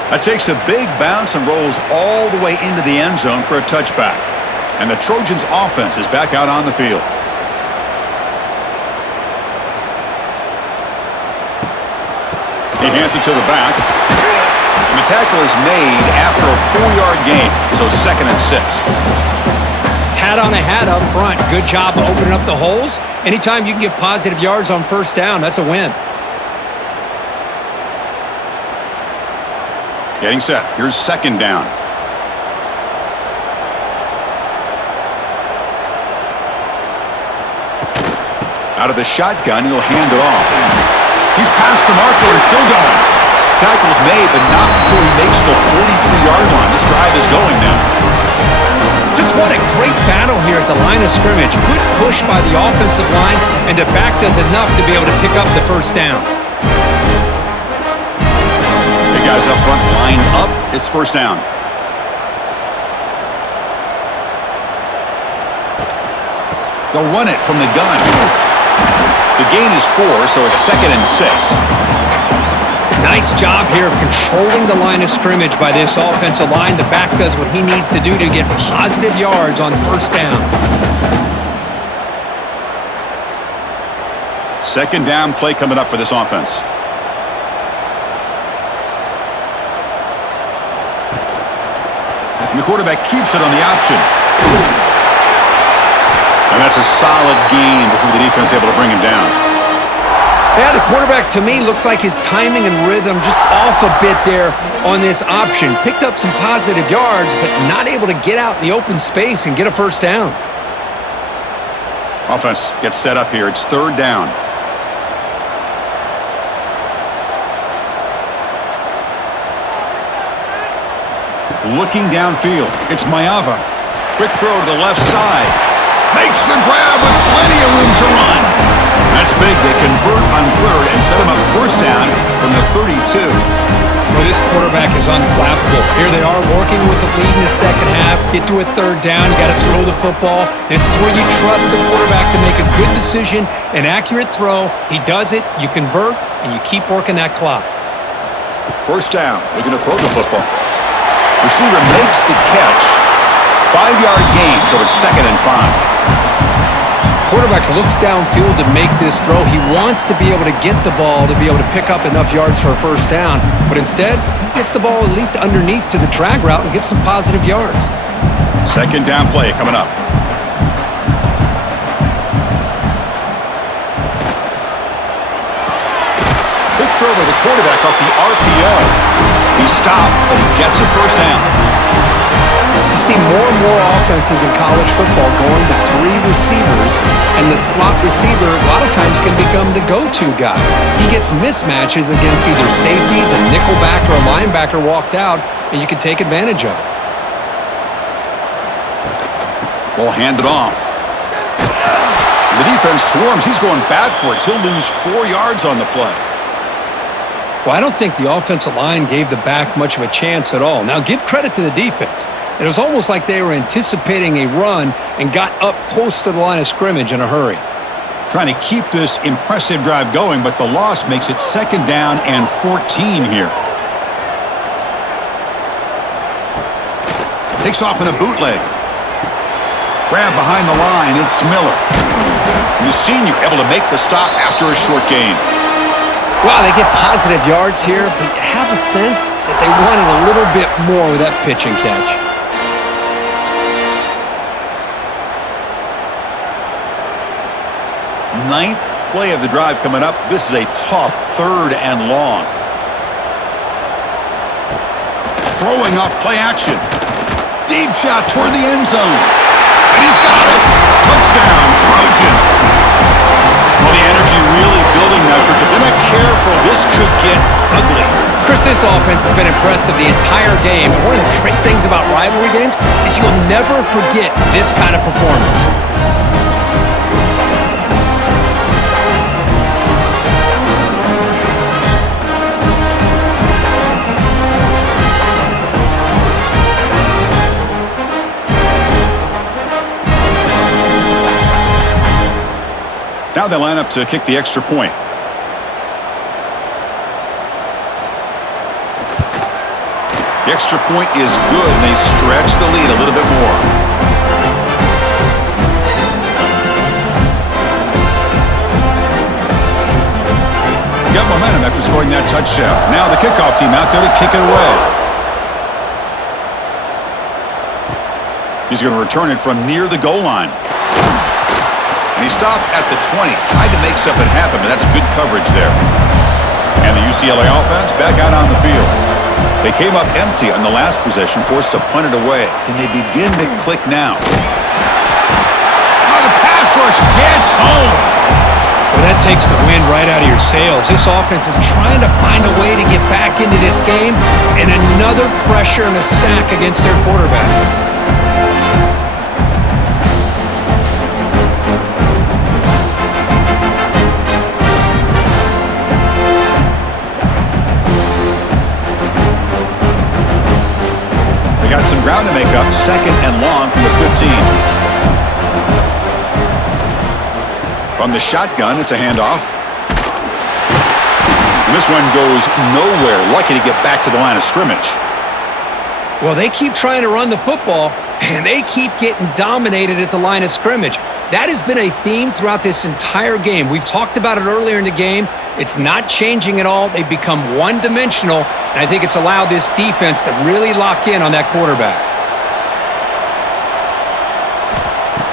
That takes a big bounce and rolls all the way into the end zone for a touchback. And the Trojans' offense is back out on the field. He hands it to the back. And the tackle is made after a 4-yard gain, so 2nd and 6. Hat on a hat up front. Good job of opening up the holes. Anytime you can get positive yards on 1st down, that's a win. Getting set. Here's 2nd down. Out of the shotgun, he'll hand it off. He's past the marker and still going. Tackle's made, but not before he makes the 43-yard line. This drive is going now. Just what a great battle here at the line of scrimmage. Good push by the offensive line, and the back does enough to be able to pick up the 1st down. The guys up front lined up. It's 1st down. They'll run it from the gun. The gain is 4, so it's 2nd and 6. Nice job here of controlling the line of scrimmage by this offensive line. The back does what he needs to do to get positive yards on 1st down. 2nd down play coming up for this offense. And the quarterback keeps it on the option. And that's a solid gain before the defense able to bring him down. Yeah, the quarterback, to me, looked like his timing and rhythm just off a bit there on this option. Picked up some positive yards, but not able to get out in the open space and get a 1st down. Offense gets set up here. It's 3rd down. Looking downfield. It's Maiava. Quick throw to the left side. Makes the grab with plenty of room to run. That's big. They convert on 3rd and set him up 1st down from the 32. Well, this quarterback is unflappable. Here they are working with the lead in the 2nd half. Get to a 3rd down. You got to throw the football. This is where you trust the quarterback to make a good decision, an accurate throw. He does it. You convert, and you keep working that clock. 1st down. They're going to throw the football. Receiver makes the catch. 5-yard gain, so it's 2nd and 5. Quarterback looks downfield to make this throw. He wants to be able to get the ball to be able to pick up enough yards for a 1st down, but instead, he gets the ball at least underneath to the drag route and gets some positive yards. 2nd down play coming up. Big throw by the quarterback off the RPO. He stopped, but he gets a first down. You see more and more offenses in college football going to 3 receivers, and the slot receiver a lot of times can become the go-to guy. He gets mismatches against either safeties, a nickelback, or a linebacker walked out, and you can take advantage of it. Ball handed off. The defense swarms. He's going backwards. He'll lose 4 yards on the play. Well, I don't think the offensive line gave the back much of a chance at all. Now, give credit to the defense. It was almost like they were anticipating a run and got up close to the line of scrimmage in a hurry. Trying to keep this impressive drive going, but the loss makes it 2nd down and 14 here. Takes off in a bootleg. Grab behind the line. It's Miller. The senior able to make the stop after a short gain. Wow, they get positive yards here, but you have a sense that they wanted a little bit more with that pitch and catch. Ninth play of the drive coming up. This is a tough 3rd and long. Throwing up play action. Deep shot toward the end zone. And he's got it. Touchdown, Trojans. Well, the energy really building now. If they're not careful, this could get ugly. Chris, this offense has been impressive the entire game. And one of the great things about rivalry games is you'll never forget this kind of performance. Now they line up to kick the extra point. The extra point is good, and they stretch the lead a little bit more. Got momentum after scoring that touchdown. Now the kickoff team out there to kick it away. He's going to return it from near the goal line. And he stopped at the 20. Tried to make something happen, but that's good coverage there. And the UCLA offense back out on the field. They came up empty on the last possession, forced to punt it away. Can they begin to click now? Oh, the pass rush gets home. Well, that takes the wind right out of your sails. This offense is trying to find a way to get back into this game, and another pressure and a sack against their quarterback. Got some ground to make up. 2nd and long from the 15. From the shotgun, it's a handoff. And this one goes nowhere. Lucky to get back to the line of scrimmage. Well, they keep trying to run the football, and they keep getting dominated at the line of scrimmage. That has been a theme throughout this entire game. We've talked about it earlier in the game. It's not changing at all. They've become one-dimensional, and I think it's allowed this defense to really lock in on that quarterback.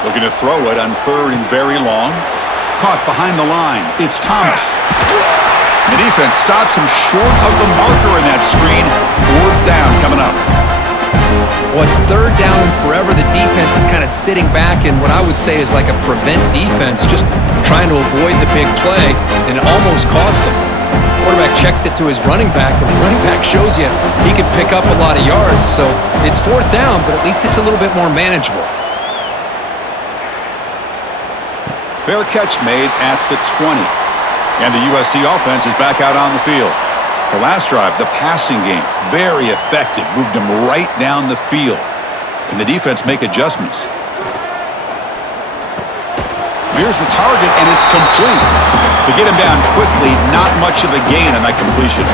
Looking to throw it on 3rd and very long. Caught behind the line. It's Thomas. The defense stops him short of the marker in that screen. 4th down coming up. Well, it's 3rd down and forever. The defense is kind of sitting back in what I would say is like a prevent defense, just trying to avoid the big play, and it almost cost him. Quarterback checks it to his running back, and the running back shows you he could pick up a lot of yards. So it's 4th down, but at least it's a little bit more manageable. Fair catch made at the 20. And the USC offense is back out on the field. The last drive, the passing game, very effective. Moved them right down the field. Can the defense make adjustments? Here's the target, and it's complete. To get him down quickly, not much of a gain on that completion.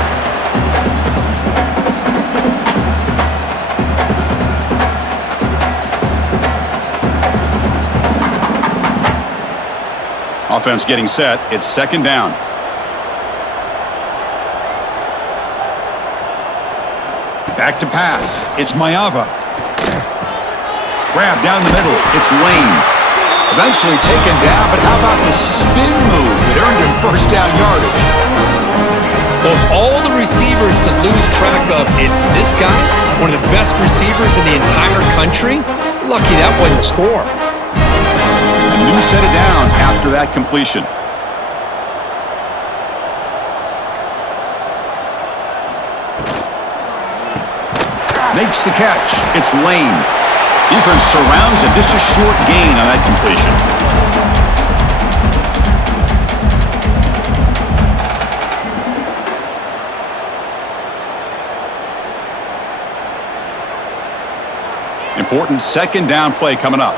Offense getting set. It's 2nd down. Back to pass. It's Mayava. Grab down the middle. It's Lane. Eventually taken down, but how about the spin move that earned him 1st down yardage? Well, all the receivers to lose track of. It's this guy, one of the best receivers in the entire country. Lucky that wasn't the score. A new set of downs after that completion. Makes the catch. It's Lane. Defense surrounds him. Just a short gain on that completion. Important second down play coming up.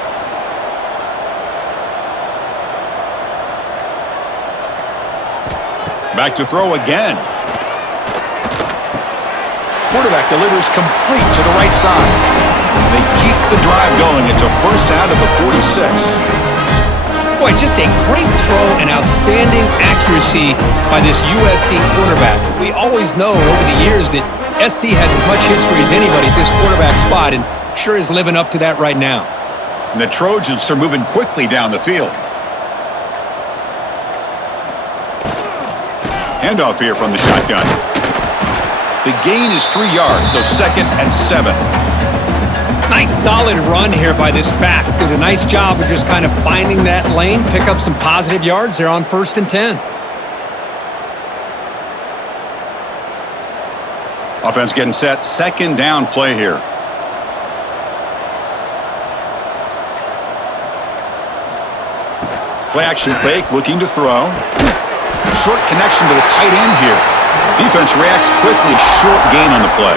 Back to throw again. Quarterback delivers complete to the right side. They keep the drive going. It's a first down at the 46. Boy, just a great throw and outstanding accuracy by this USC quarterback. We always know over the years that SC has as much history as anybody at this quarterback spot, and sure is living up to that right now. And the Trojans are moving quickly down the field. Handoff here from the shotgun. The gain is 3 yards, so 2nd and 7. Nice solid run here by this back. Did a nice job of just kind of finding that lane, pick up some positive yards there on 1st and 10. Offense getting set. Second down play here. Play action fake, looking to throw. Short connection to the tight end here. Defense reacts quickly. Short gain on the play.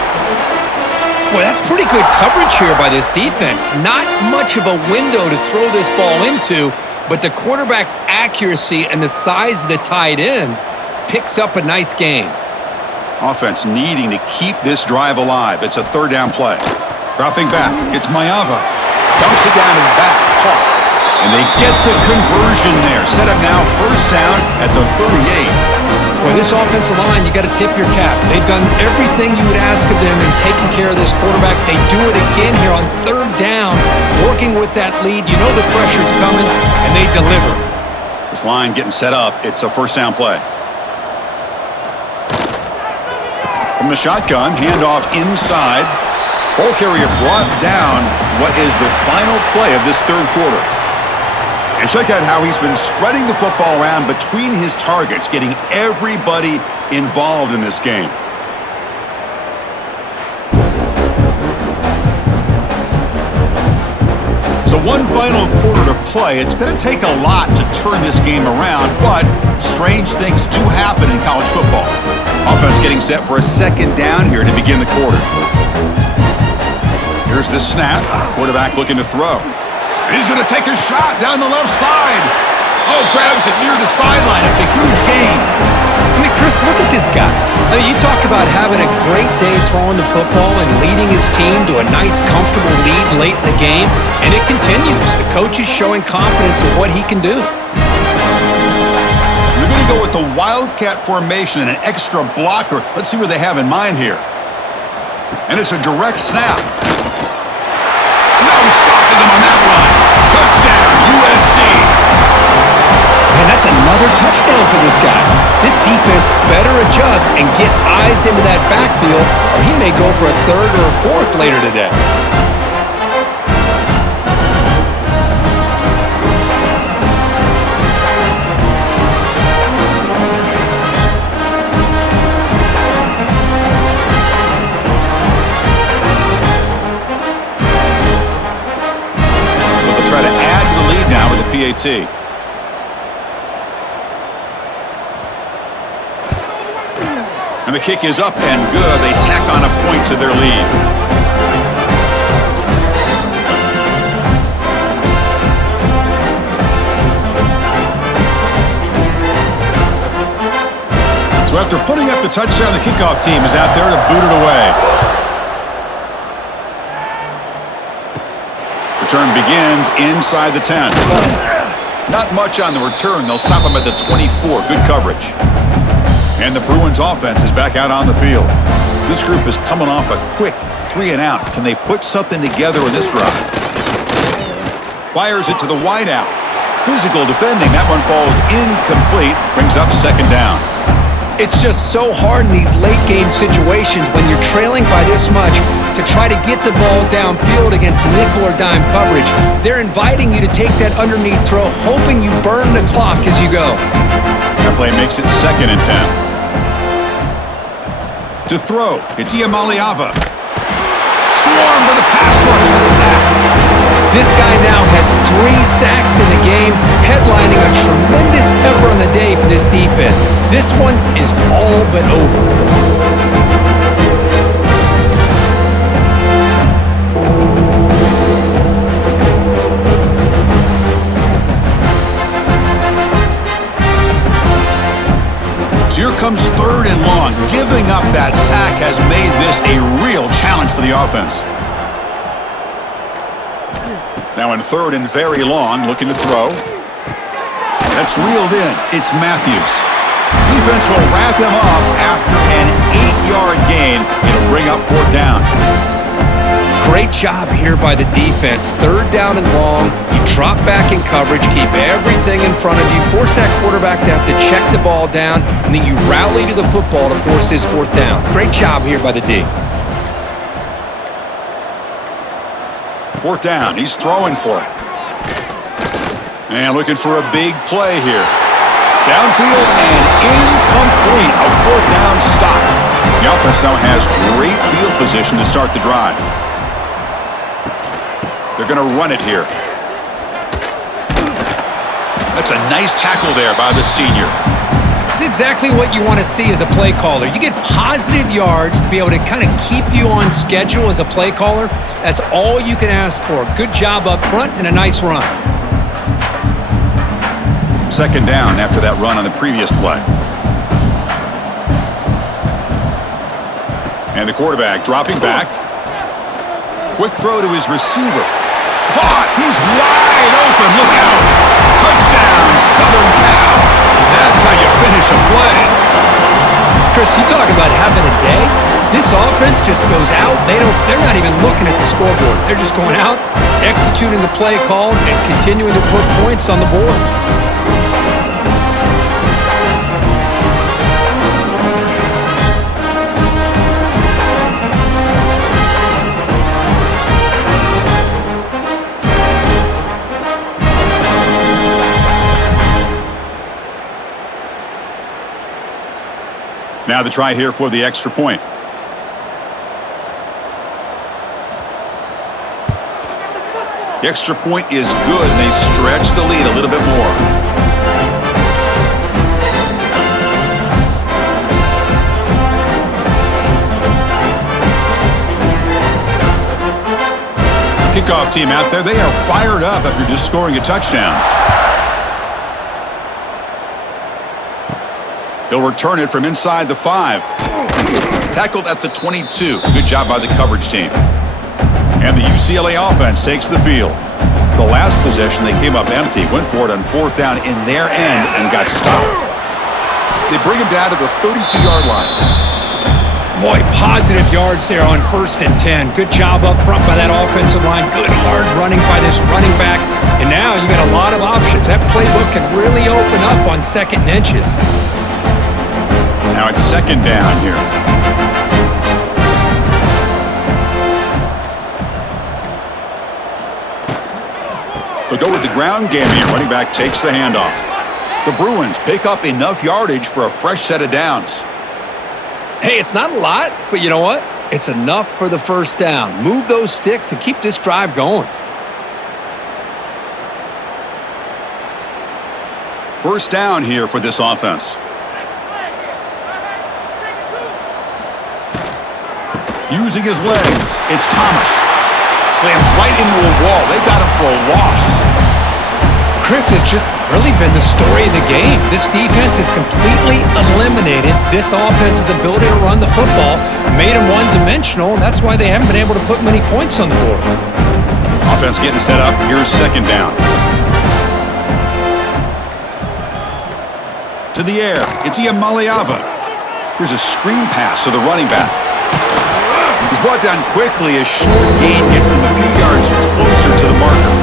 Boy, that's pretty good coverage here by this defense. Not much of a window to throw this ball into, but the quarterback's accuracy and the size of the tight end picks up a nice gain. Offense needing to keep this drive alive. It's a third down play. Dropping back. It's Mayava. Dumps it down to the back. Caught. And they get the conversion there. Set up now first down at the 38. Boy, this offensive line, you got to tip your cap. They've done everything you would ask of them in taking care of this quarterback. They do it again here on third down, working with that lead. You know the pressure's coming, and they deliver. This line getting set up. It's a first down play. From the shotgun, handoff inside. Ball carrier brought down. What is the final play of this third quarter? And check out how he's been spreading the football around between his targets, getting everybody involved in this game. So one final quarter to play. It's going to take a lot to turn this game around, but strange things do happen in college football. Offense getting set for a second down here to begin the quarter. Here's the snap. Quarterback looking to throw. And he's going to take a shot down the left side. Oh, grabs it near the sideline. It's a huge gain. I mean, Chris, look at this guy. I mean, you talk about having a great day throwing the football and leading his team to a nice, comfortable lead late in the game, and it continues. The coach is showing confidence in what he can do. You're going to go with the Wildcat formation and an extra blocker. Let's see what they have in mind here. And it's a direct snap. No stopping him on that one. Touchdown, USC. Man, that's another touchdown for this guy. This defense better adjust and get eyes into that backfield, or he may go for a third or a fourth later today. Try to add to the lead now with the PAT. And the kick is up and good. They tack on a point to their lead. So after putting up the touchdown, the kickoff team is out there to boot it away. Return begins inside the 10. Not much on the return. They'll stop him at the 24. Good coverage. And the Bruins offense is back out on the field. This group is coming off a quick 3 and out. Can they put something together in this drive? Fires it to the wideout. Physical defending. That one falls incomplete. Brings up second down. It's just so hard in these late-game situations when you're trailing by this much to try to get the ball downfield against nickel or dime coverage. They're inviting you to take that underneath throw, hoping you burn the clock as you go. That play makes it 2nd and 10. To throw, it's Iamaleava. Swarm for the pass rush. A sack. This guy now has 3 sacks in the game, headlining a tremendous effort on the day for this defense. This one is all but over. So here comes 3rd and long. Giving up that sack has made this a real challenge for the offense. Now in 3rd and very long, looking to throw. That's reeled in. It's Matthews. Defense will wrap him up after an 8-yard gain. It'll bring up 4th down. Great job here by the defense. 3rd down and long. You drop back in coverage, keep everything in front of you, force that quarterback to have to check the ball down, and then you rally to the football to force his 4th down. Great job here by the D. 4th down. He's throwing for it. And looking for a big play here. Downfield and incomplete. A 4th down stop. The offense now has great field position to start the drive. They're going to run it here. That's a nice tackle there by the senior. This is exactly what you want to see as a play caller. You get positive yards to be able to kind of keep you on schedule as a play caller. That's all you can ask for. Good job up front and a nice run. 2nd down after that run on the previous play. And the quarterback dropping back. Quick throw to his receiver. Caught! He's wide open. Look out! Touchdown, Southern Cal. That's how you finish a play. Chris, you talk about having a day. This offense just goes out. They're not even looking at the scoreboard. They're just going out, executing the play call, and continuing to put points on the board. Now the try here for the extra point. The extra point is good, and they stretch the lead a little bit more. Kickoff team out there, they are fired up after just scoring a touchdown. He'll return it from inside the 5. Tackled at the 22. Good job by the coverage team. And the UCLA offense takes the field. The last possession, they came up empty, went for it on 4th down in their end and got stopped. They bring him down to the 32-yard line. Boy, positive yards there on 1st and 10. Good job up front by that offensive line. Good hard running by this running back. And now you got a lot of options. That playbook can really open up on 2nd and inches. Now it's 2nd down here. They'll go with the ground game here. Running back takes the handoff. The Bruins pick up enough yardage for a fresh set of downs. Hey, it's not a lot, but you know what? It's enough for the 1st down. Move those sticks and keep this drive going. 1st down here for this offense. Using his legs, it's Thomas. Slams right into a wall. They got him for a loss. Chris has just really been the story of the game. This defense has completely eliminated this offense's ability to run the football, made them one-dimensional, and that's why they haven't been able to put many points on the board. Offense getting set up. Here's 2nd down. To the air. It's Iamaleava. Here's a screen pass to the running back. He's brought down quickly. A short gain gets them a few yards closer to the marker.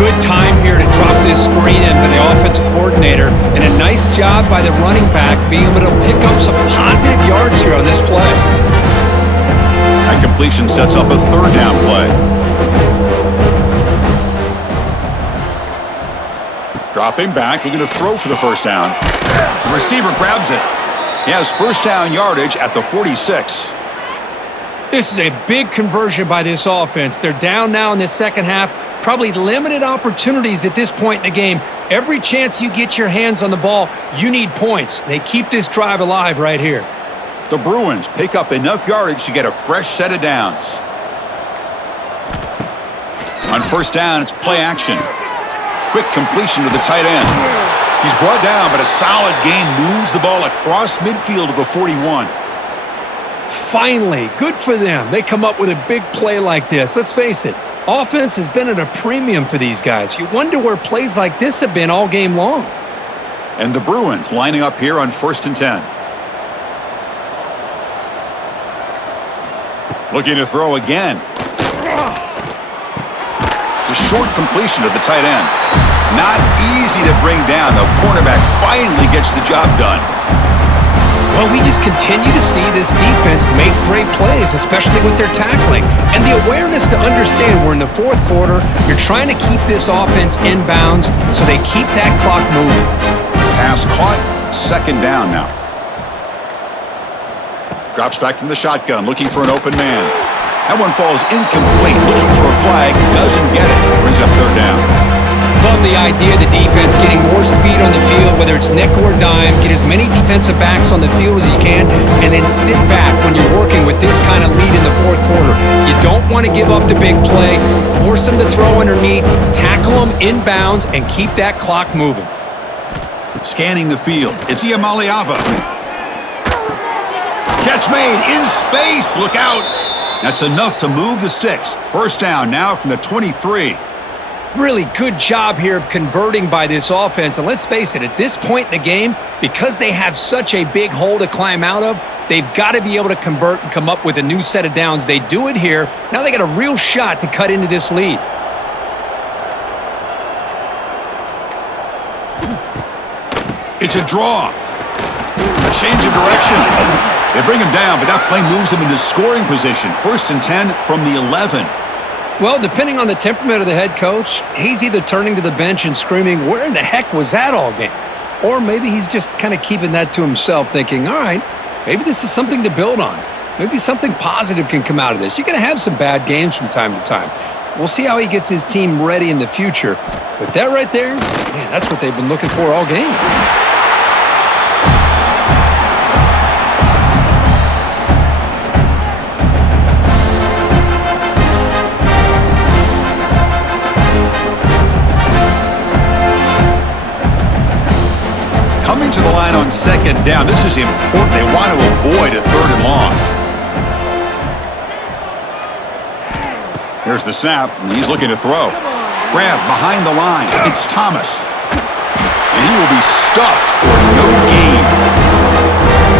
good time here to drop this screen in by the offensive coordinator, and a nice job by the running back being able to pick up some positive yards here on this play. That completion sets up a third down play. Dropping back, looking to throw for the first down. The receiver grabs it. He has first down yardage at the 46. This is a big conversion by this offense. They're down now in the second half. Probably limited opportunities at this point in the game. Every chance you get your hands on the ball, you need points. They keep this drive alive right here. The Bruins pick up enough yardage to get a fresh set of downs. On first down, it's play action. Quick completion to the tight end. He's brought down, but a solid gain moves the ball across midfield to the 41. Finally, good for them. They come up with a big play like this. Let's face it, offense has been at a premium for these guys. You wonder where plays like this have been all game long. And the Bruins lining up here on 1st and 10. Looking to throw again. It's a short completion to the tight end. Not easy to bring down. The cornerback finally gets the job done. Well, we just continue to see this defense make great plays, especially with their tackling. And the awareness to understand we're in the fourth quarter, you're trying to keep this offense in bounds so they keep that clock moving. Pass caught, second down now. Drops back from the shotgun, looking for an open man. That one falls incomplete, looking for a flag, doesn't get it. Brings up third down. Love the idea of the defense getting more speed on the field, whether it's nickel or dime. Get as many defensive backs on the field as you can, and then sit back when you're working with this kind of lead in the fourth quarter. You don't want to give up the big play. Force them to throw underneath, tackle them in bounds, and keep that clock moving. Scanning the field, it's Iamaleava. Catch made in space, look out. That's enough to move the sticks. First down now from the 23. Really good job here of converting by this offense. And let's face it, at this point in the game, because they have such a big hole to climb out of, they've got to be able to convert and come up with a new set of downs. They do it here. Now they got a real shot to cut into this lead. It's a draw. A change of direction. They bring him down, but that play moves him into scoring position. 1st and 10 from the 11. Well, depending on the temperament of the head coach, he's either turning to the bench and screaming, where in the heck was that all game? Or maybe he's just kind of keeping that to himself, thinking, all right, maybe this is something to build on. Maybe something positive can come out of this. You're going to have some bad games from time to time. We'll see how he gets his team ready in the future. But that right there, man, that's what they've been looking for all game. Coming to the line on second down. This is important. They want to avoid a third and long. Here's the snap, and he's looking to throw. Grab behind the line. It's Thomas. And he will be stuffed for no gain.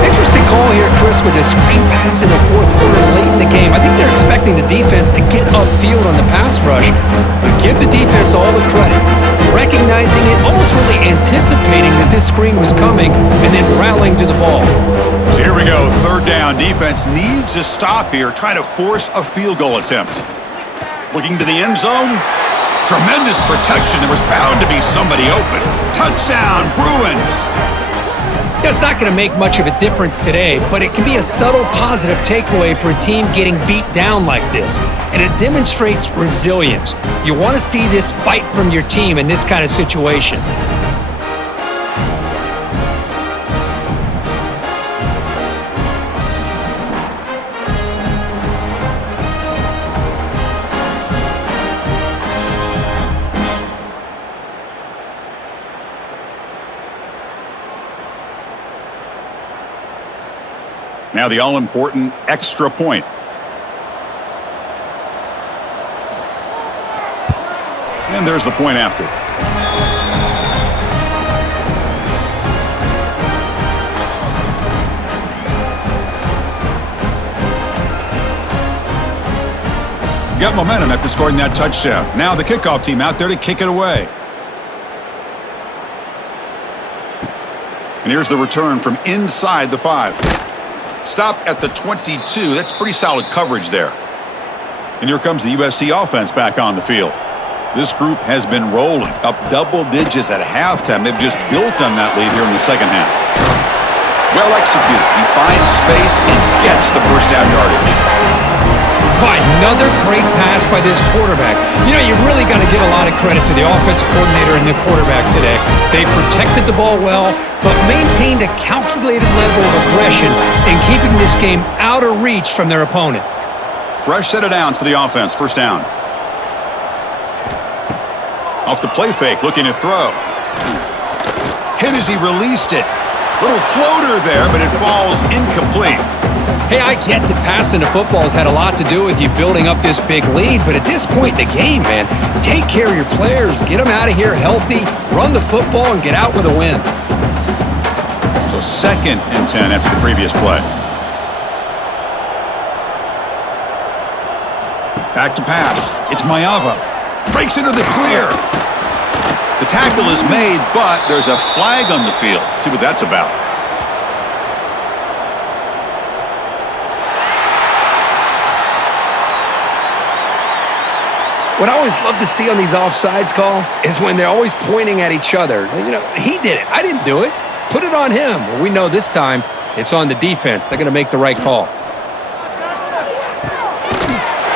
Interesting call here, Chris, with a screen pass in the fourth quarter late in the game. I think they're expecting the defense to get upfield on the pass rush, but give the defense all the credit. Recognizing it, almost really anticipating that this screen was coming, and then rallying to the ball. So here we go, third down. Defense needs a stop here, try to force a field goal attempt. Looking to the end zone. Tremendous protection. There was bound to be somebody open. Touchdown, Bruins! That's not going to make much of a difference today, but it can be a subtle positive takeaway for a team getting beat down like this. And it demonstrates resilience. You want to see this fight from your team in this kind of situation. Now the all-important extra point. And there's the point after. got momentum after scoring that touchdown. Now the kickoff team out there to kick it away. And here's the return from inside the 5. Stop at the 22. That's pretty solid coverage there. And here comes the USC offense back on the field. This group has been rolling up double digits at halftime. They've just built on that lead here in the second half. Well executed. He finds space and gets the first down yardage. Another great pass by this quarterback. You know, you really got to give a lot of credit to the offensive coordinator and the quarterback today. They protected the ball well, but maintained a calculated level of aggression in keeping this game out of reach from their opponent. Fresh set of downs for the offense. First down. Off the play fake, looking to throw. Hit as he released it. Little floater there, but it falls incomplete. Hey, I get that passing the football has had a lot to do with you building up this big lead, but at this point in the game, man, take care of your players, get them out of here healthy, run the football, and get out with a win. So 2nd and 10 after the previous play. Back to pass. It's Mayava. Breaks into the clear. The tackle is made, but there's a flag on the field. Let's see what that's about. What I always love to see on these offsides call is when they're always pointing at each other. You know, he did it. I didn't do it. Put it on him. Well, we know this time it's on the defense. They're going to make the right call.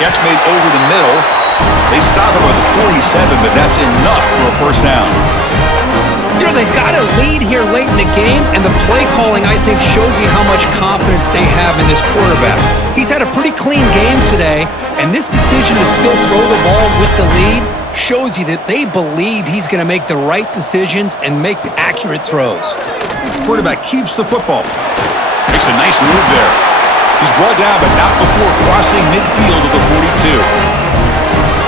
Catch made over the middle. They stop him at the 47, but that's enough for a first down. You know, they've got a lead here late in the game, and the play calling, I think, shows you how much confidence they have in this quarterback. He's had a pretty clean game today, and this decision to still throw the ball with the lead shows you that they believe he's going to make the right decisions and make the accurate throws. Quarterback keeps the football. Makes a nice move there. He's brought down, but not before crossing midfield of the 42.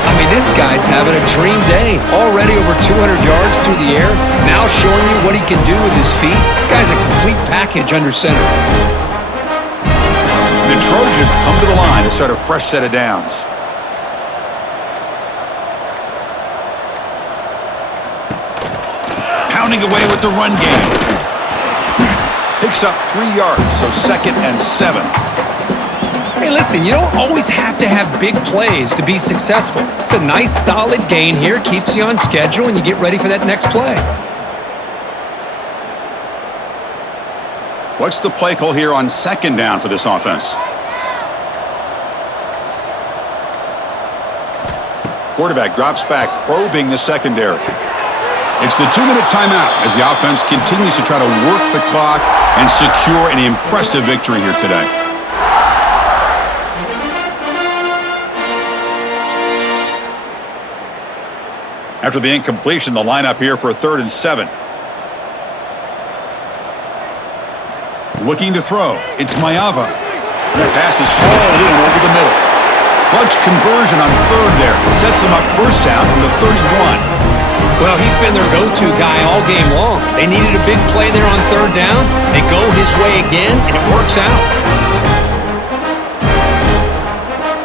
I mean, this guy's having a dream day. Already over 200 yards through the air, now showing you what he can do with his feet. This guy's a complete package under center. The Trojans come to the line to start a fresh set of downs. Pounding away with the run game. Picks up 3 yards, so 2nd and 7. Hey, listen, you don't always have to have big plays to be successful. It's a nice, solid gain here, keeps you on schedule, and you get ready for that next play. What's the play call here on 2nd down for this offense? Quarterback drops back, probing the secondary. It's the 2-minute timeout as the offense continues to try to work the clock and secure an impressive victory here today. After the incompletion, the lineup here for a 3rd and 7. Looking to throw. It's Mayava. That pass is hauled in over the middle. Clutch conversion on 3rd there. Sets him up first down from the 31. Well, he's been their go-to guy all game long. They needed a big play there on 3rd down. They go his way again, and it works out.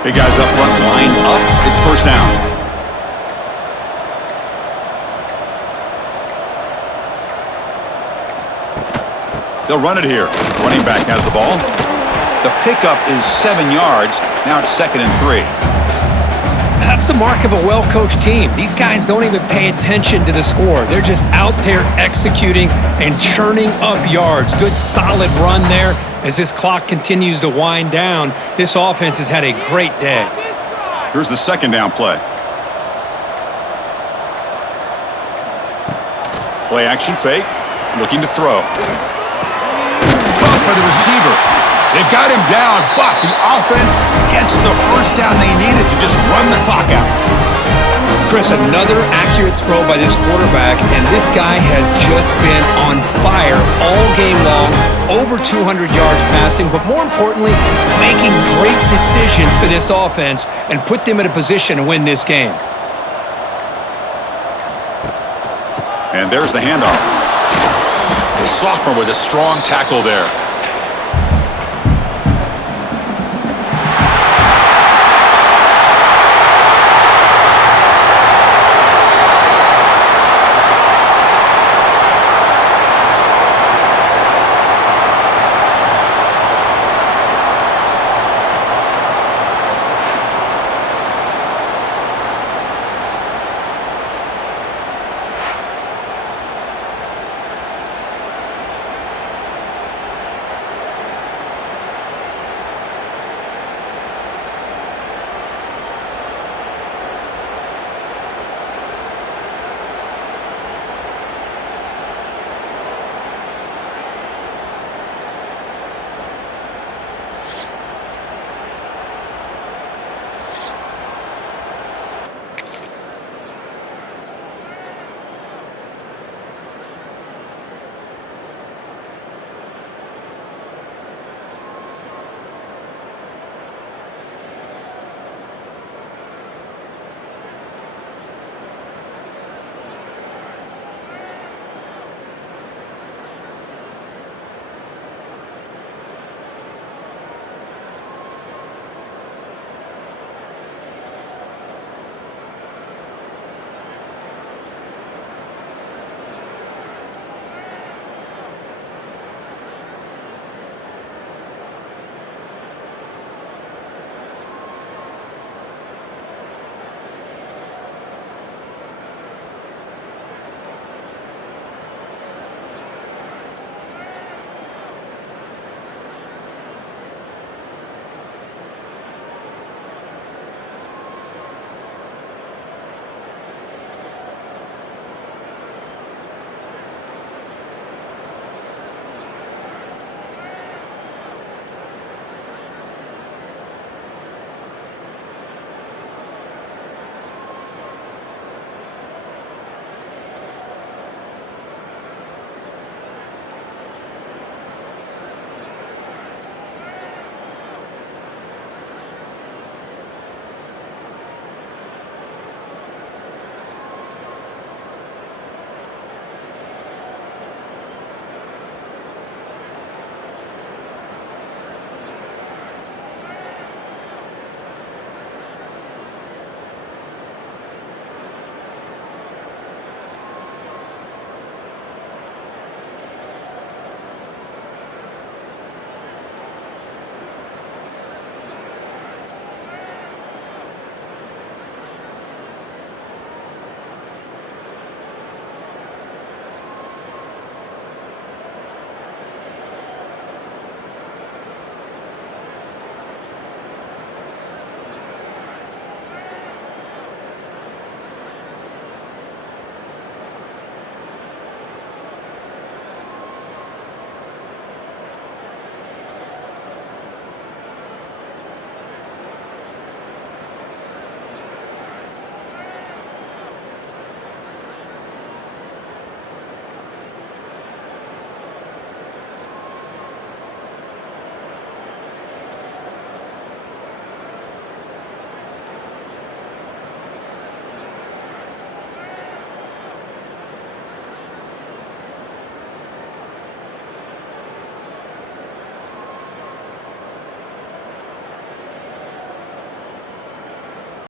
Big guys up front, lined up. It's first down. They'll run it here. Running back has the ball. The pickup is 7 yards. Now it's 2nd and 3. That's the mark of a well-coached team. These guys don't even pay attention to the score. They're just out there executing and churning up yards. Good, solid run there as this clock continues to wind down. This offense has had a great day. Here's the 2nd down play. Play action fake. Looking to throw. By the receiver. They've got him down, but the offense gets the first down they needed to just run the clock out. Chris, another accurate throw by this quarterback, and this guy has just been on fire all game long, over 200 yards passing, but more importantly, making great decisions for this offense and put them in a position to win this game. And there's the handoff. The sophomore with a strong tackle there.